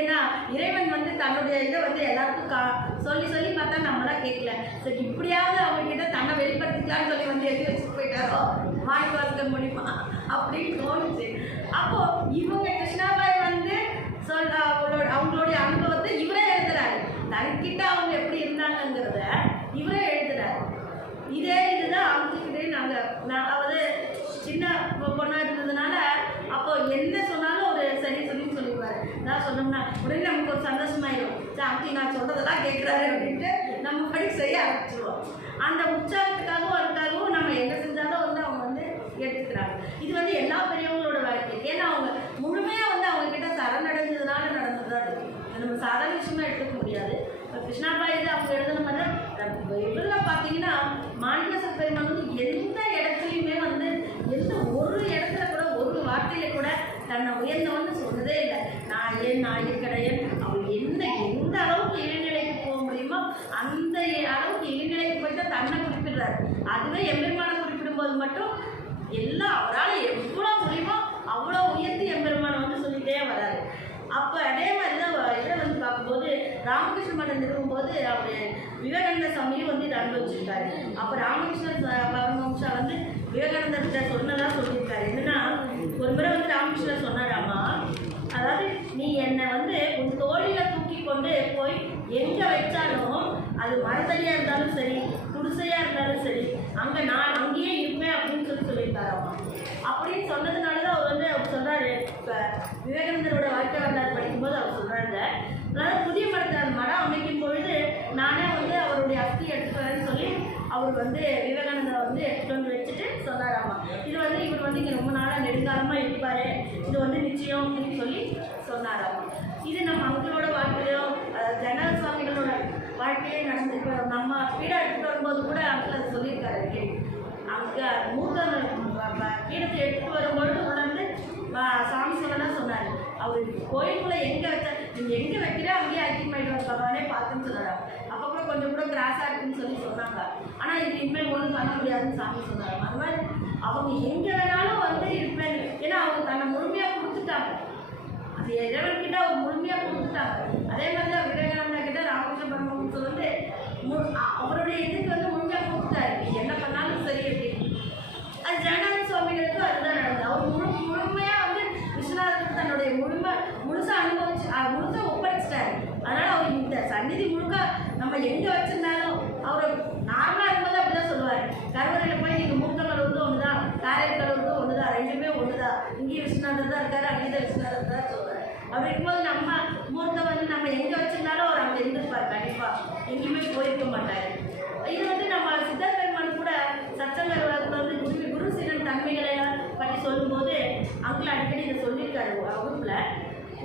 ஏன்னா இறைவன் வந்து தன்னுடைய இதை வந்து எல்லாருக்கும் சொல்லி சொல்லி பார்த்தா நம்மளாம் கேட்கல. சரி இப்படியாவது அவங்ககிட்ட தன்னை வெளிப்படுத்திக்கலான்னு சொல்லி வந்து எழுதி வச்சுட்டு போயிட்டாரோ வாங்கி வளர்க்க முடியுமா அப்படின்னு தோணுச்சு. அப்போது இவங்க கிருஷ்ணாபாய் வந்து அவங்களுடைய அனுபவத்தை இவரே எழுதுறாரு. தன்கிட்ட அவங்க எப்படி இருந்தாங்கங்கிறத இவரே எழுதுறாரு. இதுதான் அவங்கக்கிட்டே நான் அதாவது சின்ன பொண்ணாக இருந்ததுனால அப்போ என்ன சொன்னாலும் ஒரு சரி சொல்லின்னு சொல்லிடுவார். நான் சொன்னோம்னா உடனே நமக்கு ஒரு சந்தோஷமாயிடும். சரி அங்கிள் நான் சொல்கிறதெல்லாம் கேட்குறாரு அப்படின்ட்டு நம்ம படி செய்ய ஆரம்பிச்சிடுவோம். அந்த உற்சாகத்துக்காகவும் அதுக்காகவும் நம்ம என்ன செஞ்சாலும் வந்து அவங்க வந்து எடுத்துக்கிறாங்க. இது வந்து எல்லா பெரியவங்களோட வாழ்க்கை. ஏன்னா அவங்க முழுமையாக வந்து அவங்கக்கிட்ட சரணடைஞ்சதுனால நடந்ததாக இருக்குது. நம்ம சாதாரண விஷயமா எடுத்துக்க முடியாது. இப்போ கிருஷ்ணாபாய் இது அவங்க எழுதுன மாதிரி இதில் பார்த்தீங்கன்னா மாணிக்கவாசக பெருமாள் வந்து எந்த இடத்துலையுமே வந்து ஒரு இடத்துல கூட ஒரு வார்த்தையில கூட தன்னை உயர்ந்தவன்னு சொன்னதே இல்லை. நான் ஏன் நாயக்கடையன் அவர் எந்த அளவுக்கு இளைநிலைக்கு போக முடியுமோ அந்த அளவுக்கு இளைநிலைக்கு போயிட்டு தன்னை குறிப்பிடுறாரு. அதுவே எம்பெருமானை குறிப்பிடும்போது மட்டும் எல்லாம் அவரால் எவ்வளோ முடியுமோ அவ்வளோ உயர்த்தி எம்பெருமானை வந்து சொல்லிகிட்டே வராரு. அப்போ அதே மாதிரி தான் இதை வந்து பார்க்கும்போது ராமகிருஷ்ண மடம் நிறுவும்போது அவர் விவேகானந்த சாமியும் வந்து இதை அனுபவிச்சிருக்காரு. அப்போ ராமகிருஷ்ண பரமஹம்சா வந்து விவேகானந்தர்கிட்ட சொன்னதாக சொல்லியிருக்காரு. என்னன்னா ஒரு முறை வந்து ராமகிருஷ்ணர் சொன்னாராமா, அதாவது நீ என்னை வந்து உன் தோழியில் தூக்கி கொண்டு போய் எங்கே வச்சாலும் அது மரத்தடியாக இருந்தாலும் சரி குடிசையாக இருந்தாலும் சரி நான் அங்கேயே இருப்பேன் அப்படின்னு சொல்லியிருக்காராமா. அப்படின்னு சொன்னதுனால தான் அவர் வந்து அவர் சொல்கிறாரு. இப்போ விவேகானந்தரோட வாழ்க்கை வரலாறு படிக்கும்போது அவர் சொல்கிறாங்க, அதாவது புதிய மடம் அமைக்கும் பொழுது நானே வந்து அவருடைய அஸ்தி எடுத்துட்டு வரேன்னு சொல்லி அவர் வந்து விவேகானந்தரை வந்து எடுத்துகிட்டு வந்து வச்சுட்டு சொன்னாராமா. இது வந்து இவர் வந்து இங்கே ரொம்ப நாளாக நெடுங்காலமாக இருப்பார், இது வந்து நிச்சயம் அப்படின்னு சொல்லி சொன்னாராமா. இது நம்ம அங்களோட வாழ்க்கையிலும் ஜனக சுவாமிகளோட வாழ்க்கையே நடந்து இப்போ நம்ம பீடா எடுத்துகிட்டு வரும்போது கூட அங்கிள் அதை சொல்லியிருக்காரு. அங்கே மூத்த பீடத்தை எடுத்துகிட்டு வரும்பொழுது உணர்ந்து சாமி சொல்லலாம் சொன்னார். அவர் கோயிலுக்குள்ளே எங்கே வச்சா நீங்கள் எங்கே வைக்கிற அங்கேயே ஐக்கியமாயிடுவார் பகவானே பார்த்துன்னு சொன்னார். அப்போ கூட கொஞ்சம் கூட கிராஸாக இருக்குன்னு சொல்லி சொன்னாங்க. ஆனால் இது இனிமேல் ஒன்றும் பண்ண முடியாதுன்னு சாமி சொன்னார். அது மாதிரி அவங்க எங்கே வேணாலும் வந்து இருப்பேன். ஏன்னா அவங்க தன்னை முழுமையாக கொடுத்துட்டாங்க. அது இறைவன்கிட்ட அவர் முழுமையாக கொடுத்துட்டாங்க. அதே மாதிரி தான் விவேகானந்தா கிட்ட ராமகிருஷ்ண பரமஹம்சர் வந்து அவருடைய இதுக்கு வந்து முழுமையாக கொடுத்துட்டாரு. என்ன பண்ணாலும் சரி அப்படின்னு. அது ஜெகநாத சுவாமிகளுக்கு அதுதான் நடந்தது. அவர் முழுமையாக வந்து விஸ்வநாதருக்கு தன்னுடைய முழுசாக அனுபவிச்சு முழுசாக ஒப்படைச்சிட்டாரு. அதனால் அவர் இந்த சந்நிதி முழுக்க நம்ம எங்கே வச்சிருந்தாலும் அவர் நார்மலாக இருக்கும்போது அப்படி தான் சொல்லுவார். கருவறையில் போய் நீங்கள் மூர்த்தம் கழுவுறதும் ஒன்று தான், காரையில் கழுவுறதும் ஒன்று தான், ரெண்டுமே ஒன்று தான். இங்கேயும் விஸ்வநாதர் தான் இருக்காரு, அங்கேயும் விஸ்வநாதர் தான் சொல்லுவார். அப்படி இருக்கும்போது நம்ம மூர்த்தம் வந்து நம்ம எங்கே வச்சிருந்தாலும் அவர் அங்கே இருந்திருப்பார். கண்டிப்பாக எங்கேயுமே போயிருக்க மாட்டார். இது வந்து நம்ம சித்தர் பெருமான் கூட சச்சங்க வந்து குரு சீடன் தன்மைகளை பற்றி சொல்லும்போது அங்கிள் அடிக்கடி இதை சொல்லியிருக்காரு வகுப்பில்.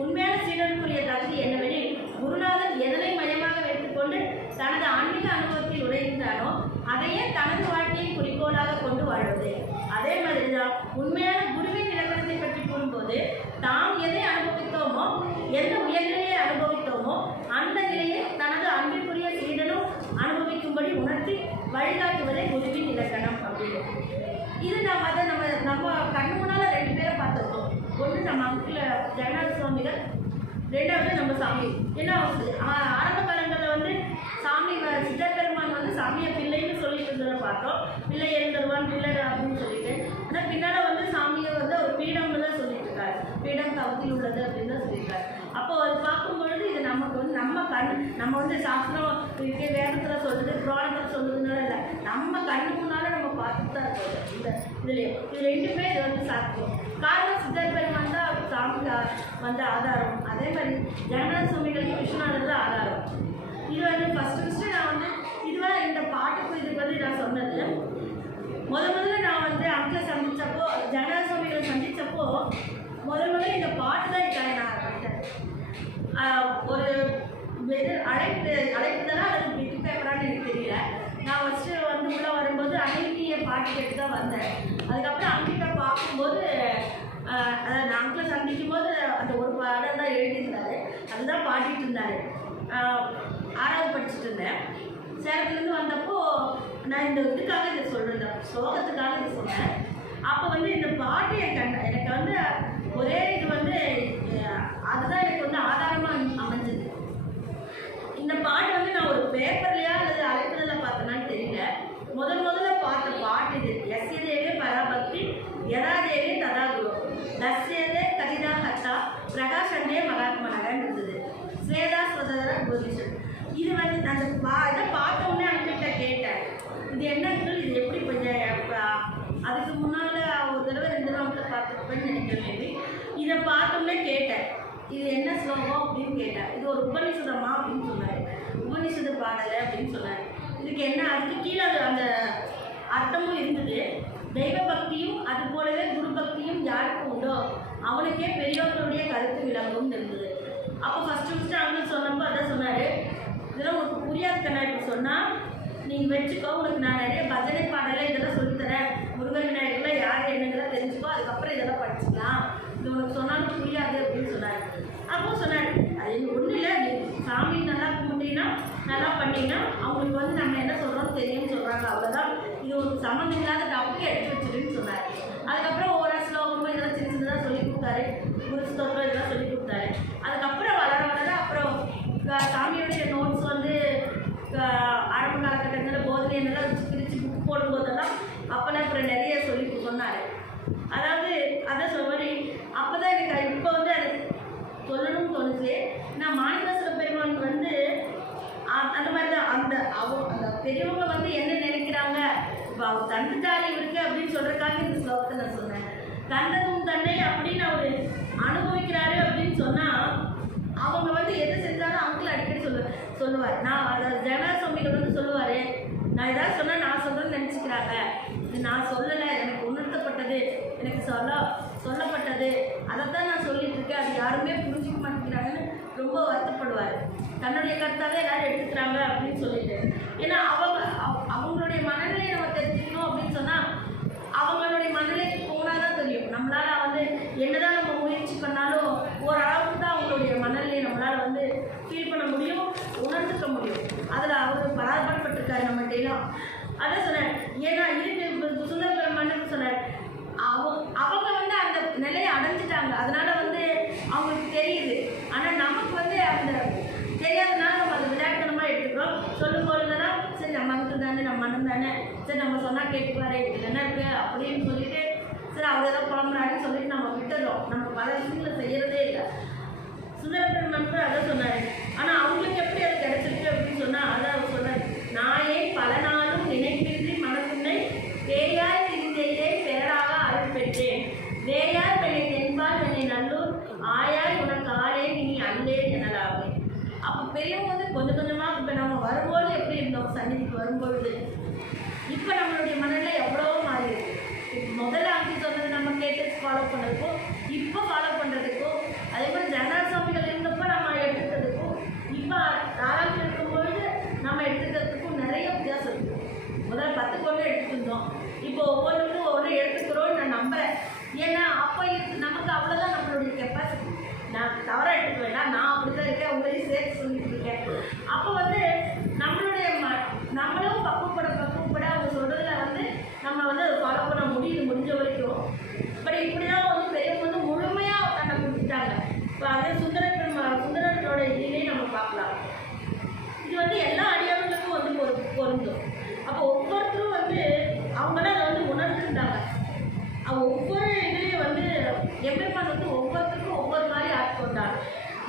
உண்மையான சீடனுக்குரிய தகுதி என்னவெனில் குருநாதன் எதனை மையமாக வைத்துக்கொண்டு தனது ஆன்மீக அனுபவத்தில் உரைகின்றானோ அதையே தனது வாழ்க்கையை குறிக்கோளாக கொண்டு வாழ்வது. அதே மாதிரி தான் உண்மையான குருவின் இலக்கணத்தை பற்றி கூறும்போது தாம் எதை அனுபவித்தோமோ எந்த உயர்நிலையை அனுபவித்தோமோ அந்த நிலையை தனது அன்பிற்குரிய சீடனும் அனுபவிக்கும்படி உணர்த்தி வழிகாட்டுவதே குருவின் இலக்கணம் அப்படின்னு. இது நம்ம கண்ணு முன்னால் ரெண்டு பேரை பார்த்துருக்கோம். ஒன்று நம்ம அங்கிள் ஜெகநாத சுவாமிகள், ரெண்டாவது நம்ம சாமி. ஏன்னா ஆரம்ப காலங்களில் வந்து சாமி சித்தர் பெருமான் வந்து சாமியை பிள்ளைன்னு சொல்லிட்டு இருந்ததை பார்த்தோம். பிள்ளை எழுந்தருவான் பிள்ளை அப்படின்னு சொல்லிட்டு. ஆனால் பின்னால் வந்து சாமியை வந்து ஒரு பீடம்னு தான் சொல்லிட்டு இருக்காரு. பீடம் தவத்தில் உள்ளது அப்படின்னு தான் சொல்லியிருக்காரு. அப்போ அது பார்க்கும்பொழுது இது நமக்கு வந்து நம்ம வந்து சாஸ்திரம் வேதத்தில் சொல்லுது, புராணத்தில் சொல்லுதுனால இல்லை, நம்ம கண்ணு முன்னால் நம்ம பார்த்துட்டு தான் இருக்கோம். இது ரெண்டுமே இது வந்து சாத்தியம். காரணம் சித்தர் பெருமான் தான் சாமி வந்து ஆதாரம். அதே மாதிரி ஜெகநாத சுவாமிகளுக்கு விஸ்வநாதர் தான் ஆதாரம். இது வந்து ஃபஸ்ட்டு நான் வந்து இதுவாக இந்த பாட்டுக்கு இதுக்கு வந்து நான் சொன்னது முதல்ல நான் வந்து அங்கிளை சந்தித்தப்போ ஜெகநாத சுவாமிகளை சந்தித்தப்போ முதல்ல இந்த பாட்டு தான் இருக்காங்க. நான் கட்டேன் ஒரு அழைப்பு தானே அதுக்கு பிட்டு பேப்பரான்னு எனக்கு தெரியல. நான் ஃபஸ்ட்டு வந்து உள்ளே வரும்போது அன்னைக்கிய பாட்டு கேட்டு தான் வந்தேன். அதுக்கப்புறம் அங்கிட்ட பார்க்கும்போது அதாவது அங்கிளை சந்திக்கும் போது அந்த ஒரு பாடம் தான் எழுதியிருந்தாரு, அதுதான் பாடிட்டு இருந்தார். 6வது படிச்சுட்டு இருந்தேன். சேலத்துலேருந்து வந்தப்போ நான் இந்த இதுக்காக இதை சொல்கிறேன், ஸ்லோகத்துக்காக இதை சொன்னேன். அப்போ வந்து இந்த பாட்டு எனக்கு வந்து ஒரே இது வந்து அதுதான் எனக்கு வந்து ஆதாரமாக அமைஞ்சது. இந்த பாட்டு வந்து நான் ஒரு பேப்பர்லையா அல்லது அழைப்புதலில் பார்த்தேனான்னு தெரியல. முதல்ல பார்த்த பாட்டு இது. யஸ்யதேவே பராபக்தி யதாதேவே ததாகுரு தஸ்யதே கதிதா ஹத்தா பிரகாஷண்டே மகாத்மனகன்னு இருந்தது. ஸ்வேதா ஸ்வதர கோதிஷன். இது வந்து அந்த இதை பார்த்த உடனே அங்கிட்ட கேட்டேன், இது என்ன இது எப்படி கொஞ்சம் அதுக்கு முன்னால் ஒரு தடவை 2 நாளில் பார்த்துருப்பேன்னு நினைக்கிறேன். இதை பார்த்தோன்னே கேட்டேன், இது என்ன ஸ்லோகம் அப்படின்னு கேட்டேன். இது ஒரு உபநிஷதமா அப்படின்னு சொன்னார். உபநிஷத பாடலை அப்படின்னு சொன்னார். இதுக்கு என்ன, அதுக்கு கீழே அந்த அர்த்தமும் இருந்தது. தெய்வ பக்தியும் அது போலவே குரு பக்தியும் யாருக்கு உண்டோ அவனுக்கே பெரியவர்களுடைய கருத்து விளங்கும்னு இருந்தது. அப்போ ஃபஸ்ட்டு அங்கிள் சொன்னப்போ அதான் சொன்னார், இதெல்லாம் உங்களுக்கு புரியாது கண்ணா, இப்போ சொன்னால் நீங்கள் வச்சுக்கோ, உனக்கு நான் நிறைய பஜனை பாடலை இதெல்லாம் சொல்லித்தரேன், முருகன் விநாயகர்லாம் யார் என்னங்கெல்லாம் தெரிஞ்சுக்கோ, அதுக்கப்புறம் இதெல்லாம் படிச்சுக்கலாம், இது உனக்கு சொன்னாலும் புரியாது அப்படின்னு சொன்னார். அப்போ சொன்னார், அது ஒன்றும் இல்லை, நீ சாமி நல்லா கும்பிட்டீங்கன்னா நல்லா பண்ணிங்கன்னா அவங்களுக்கு வந்து நம்ம என்ன சொல்கிறோம்னு தெரியும்னு சொல்கிறாங்க, அவ்வளோதான், இது ஒரு சம்மந்தம் இல்லாத டாபிக் எடுத்து வச்சுருன்னு சொன்னார். அதுக்கப்புறம் ஒரு ஸ்லோகமும் இதெல்லாம் சின்ன சின்னதாக சொல்லி கொடுத்தாரு, குரு ஸ்தோத்திரம் இதெல்லாம் சொல்லி கொடுத்தாரு. அதுக்கப்புறம் வளர அப்புறம் சாமியோடைய நோட்ஸ் வந்து ஆரம்ப காலகட்டங்களில் போதனை என்னெல்லாம் பிரித்து புக் போடும்போதெல்லாம் அப்போல்லாம் அப்புறம் நிறைய சொல்லி சொன்னார். அதாவது அதான் சொல்லுவார். அப்போ தான் எனக்கு இப்போ வந்து அது சொல்லணும்னு தோணுச்சு. நான் மாணிக்கவாசக பெருமான் வந்து அந்த மாதிரி தான் அந்த பெரியவங்க வந்து என்ன நினைக்கிறாங்க, இப்போ அவர் தந்துட்டாரு இவருக்கு அப்படின்னு சொல்கிறதுக்காக இந்த ஸ்லோகத்தை நான் சொன்னேன். தந்ததும் தன்னை அப்படின்னு அவர் அனுபவிக்கிறாரு அப்படின்னு சொன்னால் அவங்க வந்து எது செஞ்சாலும் அவங்களும் அடிக்கடி சொல்லுவார். நான் அதை ஜெகநாத சுவாமிகள் வந்து சொல்லுவார், நான் எதாவது சொன்னால் நான் சொல்கிறேன்னு நினச்சிக்கிறாங்க, இது நான் சொல்லலை, எனக்கு உணர்த்தப்பட்டது, எனக்கு சொல்லப்பட்டது, அதைத்தான் நான் சொல்லிட்டு இருக்கேன், அது யாருமே புரிஞ்சிக்க மாட்டேங்கிறாங்கன்னு ரொம்ப வருத்தப்படுவார். தன்னுடைய கருத்தாவே எல்லாரும் எடுத்துக்கிறாங்க அப்படின்னு சொல்லிட்டு. ஏன்னா அவங்களுடைய மனநிலையை நம்ம தெரிஞ்சுக்கணும் அப்படின்னு சொன்னால் அவங்களுடைய மனநிலைக்கு போனால் தான் தெரியும். நம்மளால் வந்து என்னதான் நம்ம முயற்சி பண்ணாலும் ஓரளவுக்கு தான் அவங்களுடைய மனநிலையை நம்மளால் வந்து ஃபீல் பண்ண முடியும், உணர்ந்துக்க முடியும். அதில் அவர் பராபரப்பட்டிருக்காரு நம்மகிட்டலாம். அதான் சொன்னார். ஏன்னா இதுக்கு சுந்தர பெருமான்னு சொன்னார், அவங்க வந்து அந்த நிலையை அடைஞ்சிட்டாங்க, அதனால வந்து அவங்களுக்கு தெரியுது. ஆனால் நமக்கு வந்து அந்த தெரியாதனால நம்ம அதை விளையாட்டுத்தனமாக எடுத்துக்கிறோம். சொல்லும்போதுதான் சரி நம்ம அங்கிள் தானே, நம்ம மனம் தானே, சரி நம்ம சொன்னால் கேட்டுக்குவாரே, இது என்ன இருக்குது அப்படின்னு சொல்லிட்டு சரி அவர் ஏதோ புலம்புறாருன்னு சொல்லிட்டு நம்ம விட்டுடுறோம். நம்ம பல விஷயங்களை செய்யறதே இல்லை. சுந்தர பெருமான் அதை சொன்னார். ஆனால் அவங்களுக்கு எப்படி அது கிடைச்சிருக்கு அப்படின்னு சொன்னால் அதை அவர் சொன்னார், நான் ஏன் பல நாளும் நினைப்பின்றி மனப்பின்னை பேயாய் திரிந்தே பேராக அருள் பெற்றேன், வேயார் பெண்ணை தென்பால் என்னை நல்லூர் ஆயாய் உனக்கு ஆளே இனி அல்லே எனலாவே. அப்போ பெரியவங்க வந்து கொஞ்சம் கொஞ்சமாக இப்போ நம்ம வரும்போது எப்படி இருந்தோம், சன்னிதிக்கு வரும்பொழுது இப்போ நம்மளுடைய மனநிலை எவ்வளவோ மாறி இருக்கு. இப்போ முதல்ல அங்கே சொன்னது நம்ம கேட்டு ஃபாலோ பண்ணுறதுக்கும் இப்போ ஃபாலோ பண்ணுறதுக்கும், அதே மாதிரி ஜெகநாத சுவாமிகள் இருந்தப்போ நம்ம எடுத்துக்கிறதுக்கும் இப்போ தாராளத்தில் இருக்கும்பொழுது நம்ம எடுத்துக்கிறதுக்கும் நிறைய வித்தியாசம் இருக்குது. முதல்ல 10 கொண்டு எடுத்துருந்தோம், இப்போ ஒவ்வொன்றுக்கும் ஒவ்வொரு எடுத்துக்கிறோன்னு நான் நம்புகிறேன். ஏன்னா அப்போ நமக்கு அவ்வளோதான் நம்மளுடைய கெப்பாசிட்டி. நான் தவறாக எடுத்துக்க வேண்டாம், நான் அப்படி தான் இருக்கேன், உங்களையும் சேர்த்து சொல்லிட்டு இருக்கேன். அப்போ வந்து நம்மளுடைய நம்மளும் பக்குவப்பட அவங்க சொல்கிறதுல வந்து நம்ம வந்து அதை ஃபாலோ பண்ண முடிஞ்ச வரைக்கும். பட் இப்படி தான் வந்து பெரியவங்க வந்து முழுமையாக தன்னை கொடுத்துட்டாங்க. இப்போ அதே சுந்தரனோட இதிலே நம்ம பார்க்கலாம். இது வந்து எல்லா அடியார்களுக்கும் வந்து பொருந்தும். அப்போ ஒவ்வொருத்தரும் வந்து அவங்களாம் அதை வந்து உணர்ந்துட்டாங்க. ஒவ்வொரு இதுலேயும் வந்து எம்பெருமான் வந்து ஒவ்வொருத்தருக்கும் ஒவ்வொரு மாதிரி ஆட்கொண்டார்.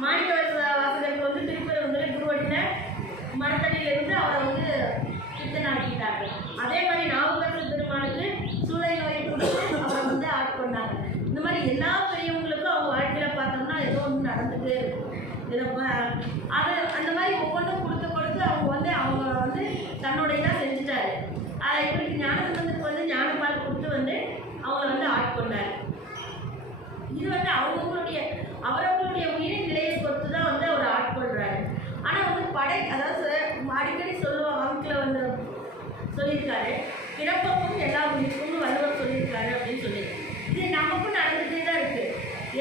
மாணிக்கவாசகருக்கு வந்து திருப்பரங்குன்றம் குருவடியில் மரத்தடியிலிருந்து அவரை வந்து சித்தனாக்கிட்டாங்க. அதே மாதிரி நாவுக்கரசர் பெருமானுக்கு சூளை நோயை கொடுத்து அவரை வந்து ஆட்கொண்டாங்க. இந்த மாதிரி எல்லா பெரியவங்களுக்கும் அவங்க வாழ்க்கையில் பார்த்தோம்னா ஏதோ ஒன்று நடந்துகிட்டே இருக்கும். அது அந்த மாதிரி ஒவ்வொன்றும் கொடுத்து அவங்க வந்து தன்னோட இதாக செஞ்சுட்டாரு. இப்படி ஞானசம்பந்தத்துக்கு வந்து ஞானப்பால் கொடுத்து வந்து அவங்கள வந்து ஆட்கொண்டார். இது வந்து அவரவங்களுடைய உயிரின் நிலையை பொறுத்து தான் வந்து அவர் ஆட்கொள்றாரு. ஆனால் வந்து அதாவது அடிக்கடி சொல்லுவாங்க, வாக்கில் வந்து சொல்லியிருக்காரு, பிறப்புக்கும் எல்லா உயிருக்கும் வள்ளுவர் சொல்லியிருக்காரு அப்படின்னு சொல்லி. இது நமக்கும் நடந்துகிட்டே தான் இருக்குது.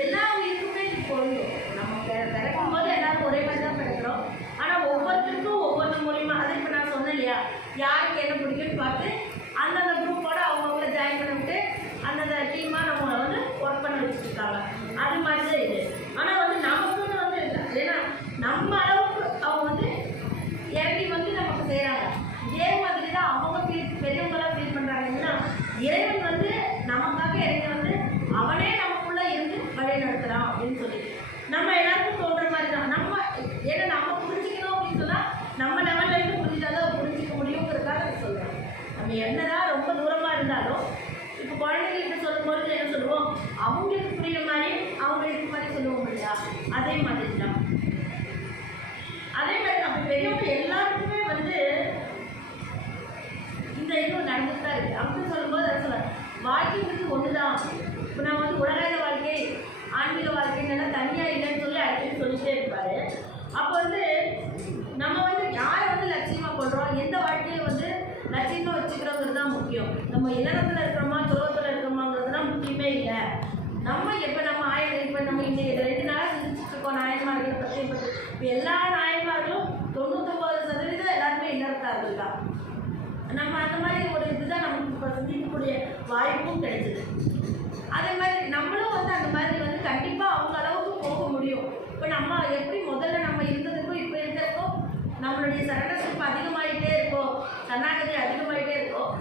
எல்லா உயிருக்குமே இது பொருந்தும். நம்ம பிறக்கும் போது எல்லாரும் ஒரே மாதிரி தான் பிறக்கிறோம். ஆனால் ஒவ்வொருத்தருக்கும் ஒவ்வொரு மூலியமா, அதை இப்போ நான் சொன்னேன் இல்லையா, யாருக்கு என்ன பிடிக்குன்னு பார்த்து அந்தந்த குரூப்போடு அவங்கவுங்கள ஜாயின் பண்ணிவிட்டு அந்தந்த இறைவன் வந்து நமக்காக இறங்கி வந்து அவனே நமக்குள்ள இருந்து வழி நடத்துறான் அப்படின்னு சொல்லி நம்ம எல்லாருக்கும் தோன்ற மாதிரி தான். நம்ம ஏன்னா நம்ம புரிஞ்சுக்கணும் அப்படின்னு சொன்னா நம்ம லெவல்ல இருந்து புரிஞ்சுட்டாதான் புரிஞ்சிக்க முடியுங்கிறதுக்காக சொல்றேன். நம்ம என்னதான் ரொம்ப தூரமா இருந்தாலும் இப்போ குழந்தைகிட்ட சொல்லும்போது என்ன சொல்லுவோம், அவங்களுக்கு புரியுற மாதிரி அவங்களுக்கு மாதிரி சொல்லுவோம் இல்லையா, அதே மாதிரி தான். அதே மாதிரி நம்ம பெரியவங்க எல்லாருக்குமே வந்து இந்த இது நடந்துட்டு தான் இருக்கு. அப்படின்னு சொல்லும்போது அதை சொல்லுவேன், வாழ்க்கைங்கிறது ஒன்று தான். இப்போ நான் வந்து உலக வாழ்க்கை ஆன்மீக வாழ்க்கைன்னு தனியாக இல்லைன்னு சொல்லி அடிக்கடி சொல்லிட்டே இருப்பாரு. அப்போ வந்து நம்ம வந்து யாரை வந்து லட்சியமாக கொள்கிறோம், எந்த வாழ்க்கையை வந்து லட்சியமாக வச்சுக்கிறோங்கிறது தான் முக்கியம். நம்ம இல்லறத்தில் இருக்கிறோமா துறவத்தில் இருக்கிறோமாங்கிறதுலாம் முக்கியமே இல்லை. நம்ம எப்போ நம்ம இப்போ நம்ம இன்னைக்கு 2 நாளாக சிந்திச்சுட்டு இருக்கோம் நாயன்மார்களை பற்றி. இப்போ எல்லா நாயன்மார்களும் 99% எல்லாருமே இல்லறத்தார்கள் தான். நம்ம அந்த மாதிரி ஒரு இதுதான் நமக்கு இப்போ சிந்திக்கக்கூடிய வாய்ப்பும் கிடைச்சிது. அதே மாதிரி நம்மளும் வந்து அந்த மாதிரி வந்து கண்டிப்பாக அவங்க அளவுக்கு போக முடியும். இப்போ நம்ம எப்படி முதல்ல நம்ம இருந்ததுக்கும் இப்போ இருக்கிறதுக்கும் நம்மளுடைய சரணசிப்பு அதிகமாகிட்டே இருக்கோம், சரணாகதி அதிகமாகிட்டே இருக்கோம்.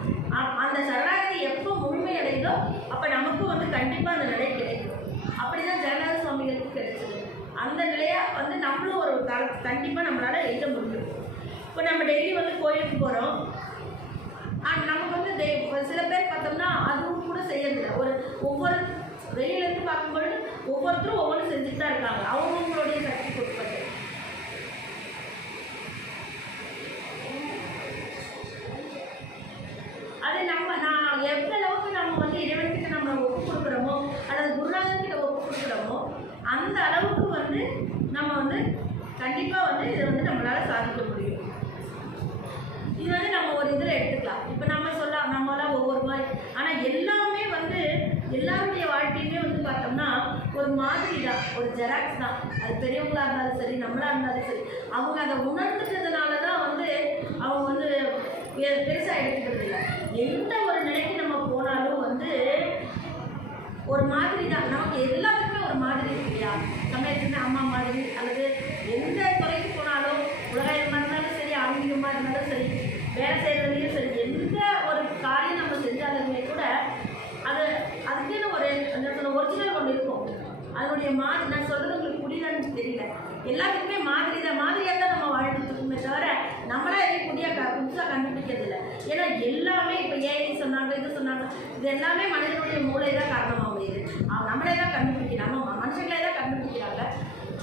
அந்த சரணாகதி எப்போ முழுமையடைந்தோ அப்போ நமக்கும் வந்து கண்டிப்பாக அந்த நிலை கிடைக்கும். அப்படி தான் ஜெகநாத சுவாமிகளுக்கு கிடைச்சிது. அந்த நிலையை வந்து நம்மளும் ஒரு கண்டிப்பாக நம்மளால் எழுத முடியும். இப்போ நம்ம டெய்லி வந்து கோயிலுக்கு போகிறோம். நமக்கு வந்து சில பேர் பார்த்தோம்னா அதுவும் கூட செய்யறதில்லை. ஒவ்வொரு வெளியிலேருந்து பார்க்கும்போது ஒவ்வொருத்தரும் ஒவ்வொன்றும் செஞ்சுட்டு தான் இருக்காங்க அவங்களுடைய சக்தி கொடுப்பது. அது நான் எந்த அளவுக்கு நம்ம வந்து இறைவன்கிட்ட நம்ம ஒப்பு கொடுக்குறோமோ அல்லது குருநாதன்கிட்ட ஒப்பு கொடுக்குறோமோ அந்த அளவுக்கு வந்து நம்ம வந்து கண்டிப்பாக வந்து இதை வந்து நம்மளால் சாதிக்க முடியும். இது வந்து நம்ம ஒரு இதில் எடுத்துக்கலாம். இப்போ நம்மளாம் ஒவ்வொரு மாதிரி, ஆனால் எல்லாமே வந்து எல்லாருடைய வாழ்க்கையுமே வந்து பார்த்தோம்னா ஒரு மாதிரி தான், ஒரு ஜெராக்ஸ் தான். அது பெரியவங்களாக இருந்தாலும் சரி நம்மளாக இருந்தாலும் சரி அவங்க அதை உணர்ந்துட்டதுனால தான் வந்து அவங்க வந்து பெருசாக எடுத்துக்கிறது இல்லை. எந்த ஒரு நிலைக்கு நம்ம போனாலும் வந்து ஒரு மாதிரி தான். நமக்கு எல்லாத்துக்குமே ஒரு மாதிரி இருக்கு இல்லையா, நம்ம எப்பவுமே அம்மா மாதிரி அல்லது எந்த துறைக்கு போனாலும் உலகமாக இருந்தாலும் சரி ஆன்மீகமாக இருந்தாலும் சரி வேலை செய்கிறதுலையும் சரி எந்த ஒரு காரியம் நம்ம செஞ்சாலுமே கூட அதுக்குன்னு ஒரு ஒரிஜினல் ஒன்று இருக்கும். அதனுடைய மாதிரி நான் சொல்கிறது உங்களுக்கு புரியலன்னு தெரியல. எல்லாத்துக்குமே மாதிரியாக தான் நம்ம வாழ்ந்துட்டு இருக்கோமே தவிர நம்மளா எதையும் புதுசாக கண்டுபிடிக்கிறது இல்லை. ஏன்னா எல்லாமே இப்போ ஏஐ சொன்னாங்க இது சொன்னாங்க, இது எல்லாமே மனிதனுடைய மூளை தான் காரணமாக முடியுது. நம்மளே தான் கண்டுபிடிக்கிறாங்க, மனுஷங்களே தான் கண்டுபிடிக்கிறாங்க.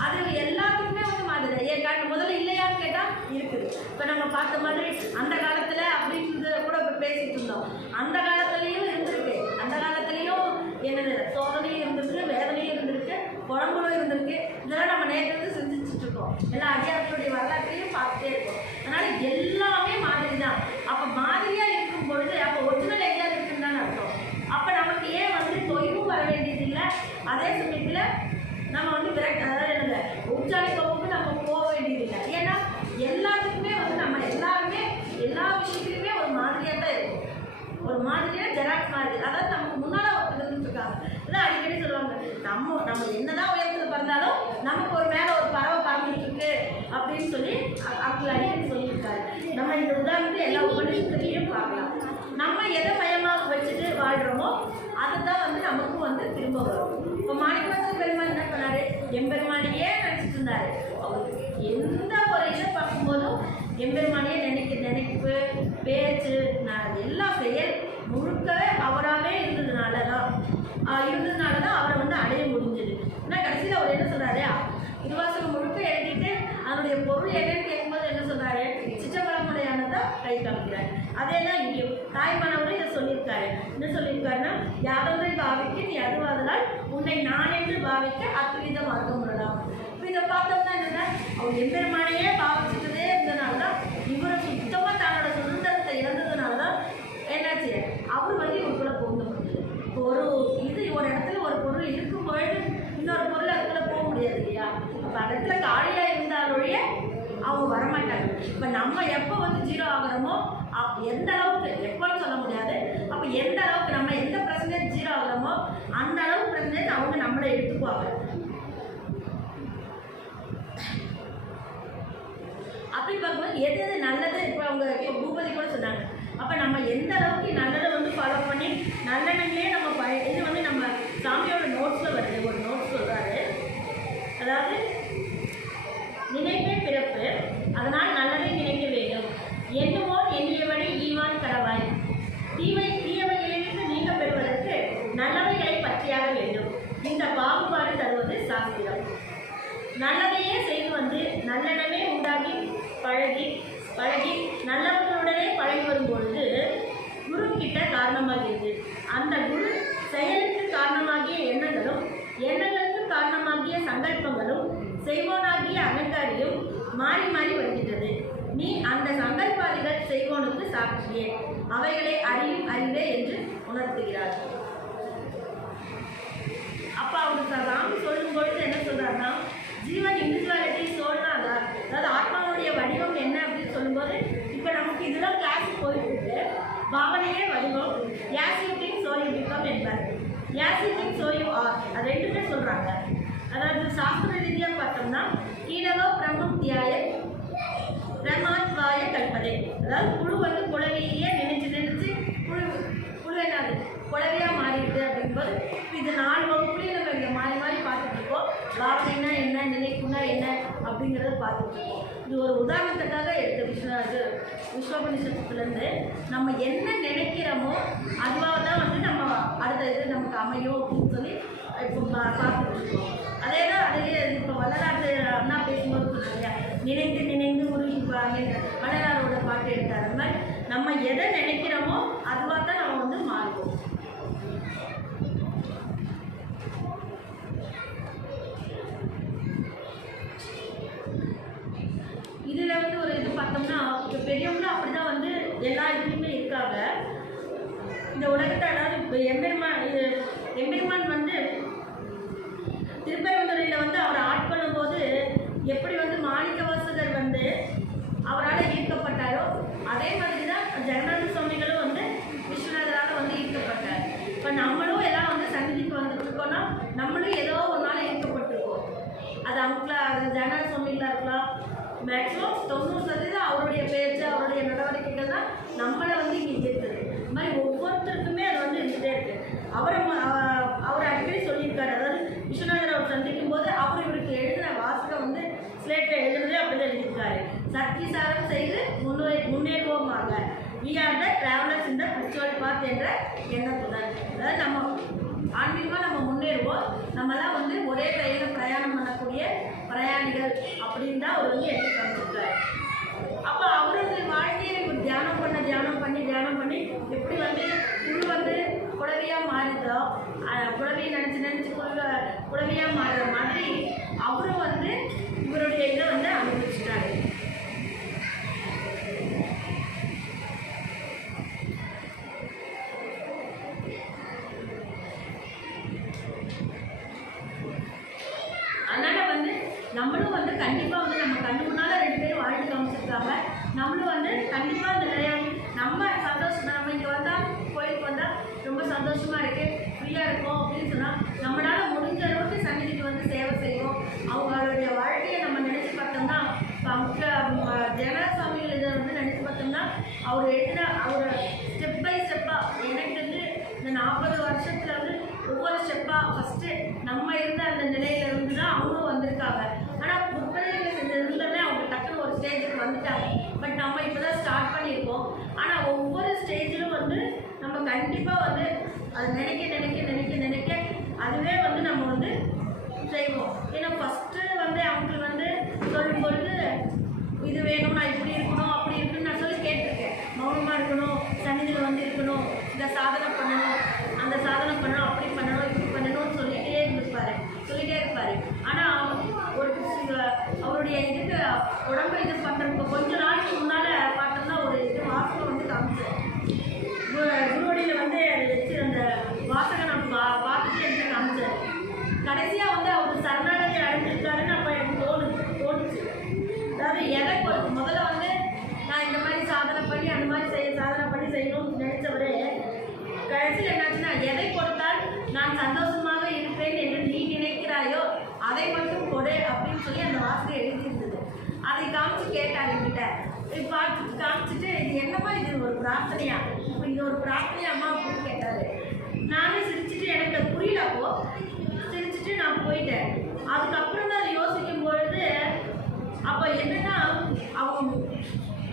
அது எல்லாத்துக்குமே வந்து மாதிரி முதல்ல இல்லையான்னு கேட்டால் இருக்குது. இப்போ நம்ம பார்த்த மாதிரி அந்த காலத்தில் அப்படின்றத கூட இப்போ பேசிகிட்டு இருந்தோம். அந்த காலத்துலேயும் இருந்திருக்கு, அந்த காலத்துலேயும் என்னது சோதனையும் இருந்திருக்கு, வேதனையும் இருந்திருக்கு, குழம்புகளும் இருந்திருக்கு. இதெல்லாம் நம்ம நேற்று சிந்திச்சுட்டு இருக்கோம். எல்லா அடியார்களுடைய வரலாற்றையும் பார்த்துட்டே இருக்கோம். அதனால் எல்லாமே மாதிரி தான். அப்போ மாதிரியாக இருக்கும் பொழுது அப்போ ஒரிஜினல் எங்கேயாவது இருக்குன்னு தான் அர்த்தம். அப்போ நமக்கு ஏன் வந்து தொய்வும் வர வேண்டியதில்லை, அதே சமயத்தில் நம்ம வந்து அதாவது என்னது உச்சாலிப்பவுக்கு நம்ம போக வேண்டியதில்லை. ஏன்னா எல்லாத்துக்குமே வந்து நம்ம எல்லாருமே எல்லா விஷயத்துலையுமே ஒரு மாதிரியாக தான் இருக்கும். ஒரு மாதிரியாக ஜெராக்ஸ் மாதிரி. அதாவது நமக்கு முன்னால் ஒருத்தர் இருந்துருக்காங்க. இதான் அடிக்கடி சொல்லுவாங்க, நம்ம என்னதான் உயரத்தில் பிறந்தாலும் நமக்கு ஒரு மேலே ஒரு பறவை பறந்துட்டு இருக்கு அப்படின்னு சொல்லி அவங்க அடிக்கடி சொல்லியிருக்காரு. நம்ம இந்த உதாரணத்தை எல்லா உபநிஷத்துலையும் பார்க்கலாம். நம்ம எதை மையமாக வச்சுட்டு வாழ்கிறோமோ அதுதான் வந்து நமக்கும் வந்து திரும்ப வரும். இப்போ மாணிக்கவாசகர் பெருமாள் என்ன பண்ணாரு, எம்பெருமானையே நினச்சிட்டு இருந்தாரு. அவர் எந்த ஒரு இதை பார்க்கும்போதும் எம்பெருமானையே நினைப்பு பேச்சு எல்லா செயல் முழுக்கவே அவராகவே இருந்ததுனால தான் அவரை வந்து அடைய முடிஞ்சது. ஏன்னா கடைசியில் அவர் என்ன சொல்கிறாரு, திருவாசகம் முழுக்க எழுதிட்டு அதனுடைய பொருள் என்னன்னு கேட்கும்போது என்ன சொல்கிறாரு, சிற்றம்பலமுடையானதான் கை காமிக்கிறார். அதே தான் இங்கே தாய்மானவரும் இதை சொல்லியிருக்காரு. என்ன சொல்லியிருக்காருன்னா, யாதொன்றை பாவிக்க நீ அதுவாதலால் உன்னை நான் என்று பாவிக்க அத்துவித மார்க்கம் உள்ளலாம். இப்போ இதை பார்த்தோம்னா என்னன்னா, அவர் எம்பெருமானையே பாவிச்சுட்டதே இருந்ததுனால தான் இவரை சுத்தமாக தன்னோட சுதந்திரத்தை இழந்ததுனால தான் என்னாச்சு அவர் வந்து இவருக்குள்ள போக முடியுது. இப்போ ஒரு இடத்துல ஒரு பொருள் இருக்கும்பொழுது இன்னொரு பொருள் அதுக்குள்ள போக முடியாது இல்லையா. இப்போ அந்த இடத்துல காலியாக இருந்தாலொழிய அவங்க வரமாட்டாங்க. இப்போ நம்ம எப்போ வந்து ஜீரோ ஆகிறோமோ எந்த அளவுக்கு எப்போன்னு சொல்ல முடியாது. அப்போ எந்த அளவுக்கு நம்ம எந்த பர்சன்டேஜ் ஜீரோ ஆகிறோமோ அந்த அளவுக்கு பர்சன்டேஜ் அவங்க நம்மளை எடுத்துக்குவாங்க. அப்படி பார்க்கும்போது எது நல்லது இப்போ அவங்க பூபதி கூட சொன்னாங்க. அப்போ நம்ம எந்த அளவுக்கு நல்லதை வந்து ஃபாலோ பண்ணி நல்லதையே செய்து வந்து நல்லெண்ணமே உண்டாகி பழகி பழகி நல்லவர்களுடனே பழகி வரும் பொழுது குரு கிட்ட காரணமாகிறது. அந்த குரு செயலுக்கு காரணமாகிய எண்ணங்களும் எண்ணங்களுக்கு காரணமாகிய சங்கல்பங்களும் செய்வோனாகிய அகங்காரியும் மாறி மாறி வருகின்றது. நீ அந்த சங்கல்பாதிகள் செய்வோனுக்கு சாட்சியே, அவைகளை அறியும் அறிவே என்று உணர்த்துகிறார். அப்போ அவருக்கு ராமி சொல்லும் பொழுது என்ன சொல்றாருன்னா, ஜீவன் இண்டிவிஜுவாலிட்டி சொல்றாங்க, அதாவது ஆத்மாவுடைய வடிவம் என்ன அப்படின்னு சொல்லும்போது, இப்போ நமக்கு இதெல்லாம் கிளாஸ் போயிட்டு இருக்கு. பாவனையே வடிவம், as you think so you become என்பார். As you think so you are, அது ரெண்டுமே சொல்றாங்க. அதாவது சாஸ்திர ரீதியாக பார்த்தோம்னா கீழவோ பிரம்மம் தியாய பிரம்மாத்வாய கல்பதே, அதாவது புழு வந்து குழவியே நினைச்சு நினைச்சு புழு என்னது குழவியாக மாறிடுது. அப்படிங்கும்போது இது 4 வகுப்புலேயும் நம்ம இங்கே மாறி மாறி பார்த்துட்டு இருக்கோம். பாவனைனா என்ன, நினைப்புனா என்ன அப்படிங்கிறத பார்த்துட்டு இருக்கோம். இது ஒரு உதாரணத்துக்காக எடுத்த விஸ்வோபனிஷத்துலேருந்து நம்ம என்ன நினைக்கிறோமோ அதுவாக தான் வந்து நம்ம அடுத்த இது நமக்கு அமையும் அப்படின்னு சொல்லி இப்போ பார்த்துட்டு இருக்கோம். அதே தான் அதே இப்போ வள்ளலாறு அண்ணா பேசும்போது சொன்னாங்க, நினைந்து நினைந்து உருகி வள்ளலாரோட பாட்டு எடுத்தார். அந்த மாதிரி நம்ம எதை நினைக்கிறோமோ அதுவாக தான் நம்ம வந்து மாறுவோம். இதில் வந்து ஒரு இது பார்த்தோம்னா, இப்போ பெரியவங்களும் அப்படி தான் வந்து எல்லா இதுலேயுமே இருக்காங்க இந்த உலகத்தை. அதாவது இப்போ எம்பெருமான் வந்து திருப்பரங்குன்றையில் வந்து அவர் ஆட்கொள்ளும் போது எப்படி வந்து மாணிக்கவாசகர் வந்து அவரால் ஈர்க்கப்பட்டாரோ அதே மாதிரி தான் ஜெகநாத சுவாமிகளும் வந்து விஸ்வநாதரால் வந்து ஈர்க்கப்பட்டார். இப்போ நம்மளும் எல்லாம் வந்து சந்நிதிக்கு வந்துருக்கோம்னா நம்மளும் ஏதோ ஒரு நாள் ஈர்க்கப்பட்டிருக்கோம். அது அவங்களா, அது ஜெகநாத சுவாமிகளாக இருக்கலாம். மேக்ஸிமம் 90% அவருடைய பேச்சு அவருடைய நடவடிக்கைகள் தான் நம்மளை வந்து இங்கே ஈர்க்குது. இது மாதிரி ஒவ்வொருத்தருக்குமே அது வந்து இருந்துகிட்டே இருக்குது. அவர் அடிக்கடி சொல்லியிருக்காரு. அதாவது விஸ்வநாதர் அவர் சந்திக்கும் போது அவர் இவருக்கு எழுதின வாசகம் வந்து ஸ்லேட்டில் எழுதுனதே அப்படி தான் எழுதியிருக்காரு. சக்திசாரம் செய்து முன்னேறுவோமாக, வி ஆர் த டிராவலர்ஸ் இந்த ஸ்பிரிச்சுவல் பாத் என்ற எண்ணத்துடன். அதாவது நம்ம ஆன்மீகமாக நம்ம முன்னேறுவோம், நம்மளாம் வந்து ஒரே ட்ரெயினில் பிரயாணம் பண்ணக்கூடிய பிரயாணிகள் அப்படின்னு தான் அவர் வந்து எடுத்து காமிச்சிருக்காரு. அப்போ அவரது வாழ்க்கையை தியானம் பண்ணி எப்படி வந்து குழு வந்து குழவியாக மாறுதோ, குழவியை நினச்சி குழவியாக மாறுற மாதிரி அவரும் வந்து இவருடைய இதை வந்து அனுபவிச்சிட்டாரு. அதனால் வந்து நம்மளும் வந்து கண்டிப்பாக வந்து நம்ம கண்ணு முன்னால் 2 பேரும் வாழ்க்கை காமிச்சிருக்காங்க. நம்மளும் வந்து கண்டிப்பாக அந்த நிறையா நம்ம சந்தோஷம், நம்ம இங்கே வந்தால் கோயிலுக்கு வந்தால் ரொம்ப சந்தோஷமாக இருக்குது, ஃப்ரீயாக இருக்கும் அப்படின்னு சொன்னால் நம்மளால் முடிஞ்ச அளவுக்கு சந்நிதிக்கு வந்து சேவை செய்வோம். அவங்களுடைய வாழ்க்கையை நம்ம நினச்சி பார்த்தோம்னா, இப்போ ஜெகநாத சுவாமிகள் இதை வந்து நினச்சி பார்த்தோம்னா அவர் எழுதின அவர் ஸ்டெப் பை ஸ்டெப்பாக எனக்கு வந்து இந்த 40 வருஷத்தில் வந்து ஒவ்வொரு ஸ்டெப்பாக ஃபஸ்ட்டு நம்ம இருந்த அந்த நிலையிலிருந்து தான் அவங்களும் வந்திருக்காங்க. ஆனால் முற்பதிகள் செஞ்சதுலேருந்தே அவங்க டக்குன்னு ஒரு ஸ்டேஜுக்கு வந்துட்டாங்க. பட் நம்ம இப்போ தான் ஸ்டார்ட் பண்ணியிருக்கோம். ஆனால் ஒவ்வொரு ஸ்டேஜிலும் வந்து நம்ம கண்டிப்பாக வந்து அது நினைக்க அதுவே வந்து நம்ம வந்து செய்வோம். ஏன்னா ஃபஸ்ட்டு வந்து அவங்களுக்கு வந்து சொல்லும் பொழுது இது வேணும், நான் இப்படி இருக்கணும் அப்படி இருக்குன்னு நான் சொல்லி கேட்டிருக்கேன். மௌனமாக இருக்கணும், சன்னிதியில் வந்து இருக்கணும், இந்த சாதனை பண்ணணும், அந்த சாதனை பண்ணணும், அப்படி பண்ணணும், இப்படி பண்ணணும்னு சொல்லிகிட்டே இருப்பார். ஆனால் ஒரு அவருடைய இதுக்கு உடம்பு இது பண்ணுறதுக்கு கொஞ்ச நாளைக்கு முன்னால் பார்த்தோம்னா ஒரு இது வாசகம் வந்து காமிச்சேன். குருவடியில் வந்து அதை வச்சு அந்த வாசகம் நான் பார்த்துட்டு எனக்கு காமிச்சேன். கடைசியாக வந்து அவர் சரணாகதி அடைஞ்சிருக்காருன்னு அப்போ எனக்கு தோணுச்சு. அதாவது எதை முதல்ல வந்து நான் இந்த மாதிரி சாதனை பண்ணி அந்த மாதிரி சாதனை பண்ணி செய்யணும்னு நினைச்சவரே கடைசியில் என்னாச்சுன்னா, எதை கொடுத்தால் நான் சந்தோஷமாக இருப்பேன் என்று நீ நினைக்கிறாயோ அதை மட்டும் கொடு அப்படின்னு சொல்லி அந்த வாசகம் எழுதியிருந்தது. அதை காமிச்சு கேட்டார் என்கிட்ட. பார்த்து காமிச்சிட்டு இது என்னம்மா, இது ஒரு பிரார்த்தனையா, இப்போ இது ஒரு பிரார்த்தனையாம்மா அப்படின்னு கேட்டார். நானே சிரிச்சுட்டு எனக்கு அது புரியல. அப்போ சிரிச்சுட்டு நான் போயிட்டேன். அதுக்கப்புறம் தான் அதை யோசிக்கும் பொழுது அப்போ என்னன்னா, அவங்க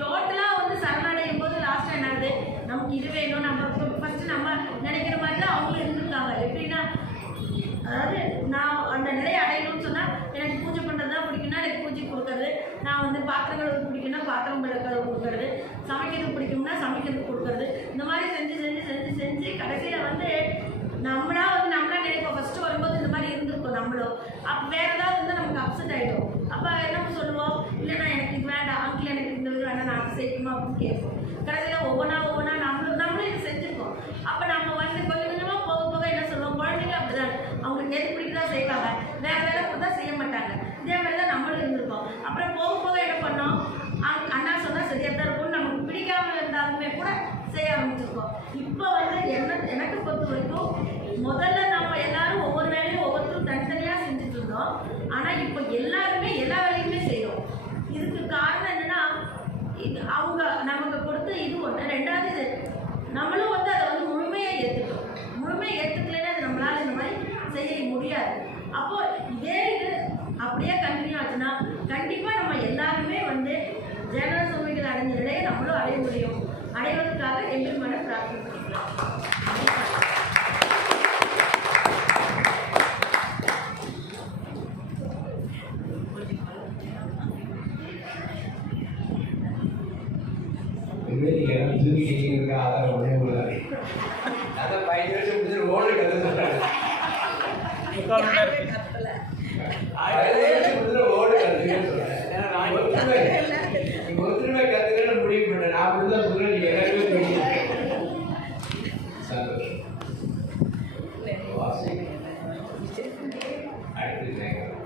டோட்டலாக வந்து சரணடையும் போது லாஸ்ட்டாக என்னாது, நமக்கு இது வேணும், நம்ம ஃபஸ்ட்டு நம்ம நினைக்கிற மாதிரி தான் அவங்களும் இருந்திருக்காங்க. எப்படின்னா, அதாவது நான் அந்த நிலையை அடையணும்னு சொன்னால் எனக்கு பூஜை பண்ணுறது தான் நம்மளா நினைப்போம். ஃபர்ஸ்ட் வரும்போது இந்த மாதிரி இருந்திருக்கும் நம்மளும். அப்போ வேற ஏதாவது இருந்தால் நமக்கு அப்செட் ஆகிடும். அப்போ என்ன சொல்லுவோம், இல்லைண்ணா எனக்கு இது வேண்டாம், அங்கிள் எனக்கு இந்த இது வேண்டாம், நான் செய்யணுமா அப்படின்னு கேட்போம். கடைசியில் ஒவ்வொன்றா நம்மளும் இது செஞ்சுருக்கோம். அப்போ நம்ம கொஞ்சம் கொஞ்சமாக போக என்ன சொல்லுவோம், குழந்தைங்க அப்படிதான், அவங்களுக்கு எது பிடிக்குதா செய்வாங்க, வேலை கொடுத்தா செய்ய மாட்டாங்க. இதே மாதிரி தான் நம்மளும் இருந்திருக்கோம். அப்புறம் போக என்ன பண்ணோம், அண்ணா சொன்னால் சரியாக தான் இருக்கும்னு நமக்கு பிடிக்காமல் இருந்தாலுமே கூட செய்ய ஆரம்பிச்சிருக்கோம். இப்போ எனக்கு பொறுத்த வரைக்கும் முதல்ல நம்ம எல்லாரும் ஒவ்வொரு வேலையும் ஒவ்வொருத்தரும் தனித்தனியாக செஞ்சுட்டு இருந்தோம். ஆனால் இப்போ எல்லாருமே எல்லா வேலையுமே செய்கிறோம். இதுக்கு காரணம் என்னன்னா, அவங்க நமக்கு கொடுத்த இது ஒன்று. ரெண்டாவது, நம்மளும் அதை முழுமையாக ஏற்றுட்டோம். முழுமையாக ஏற்றுக்கலைன்னா அது நம்மளால் இந்த மாதிரி செய்ய முடியாது. அப்போது இதே இது அப்படியே கண்டினியூ ஆச்சுன்னா கண்டிப்பாக நம்ம எல்லாருமே ஜெனரல் சுமைகள் அடைஞ்ச நிலையை நம்மளும் அடைய முடியும். அடைவதற்காக எம்பெருமான பிரார்த்தனை பண்ணிக்கலாம். ஒத்துமை கத்துக்கிற முடிவு பண்ண நான் அப்படிதான் சொல்றேன். நீங்க எல்லாருமே சந்தோஷம். அடுத்து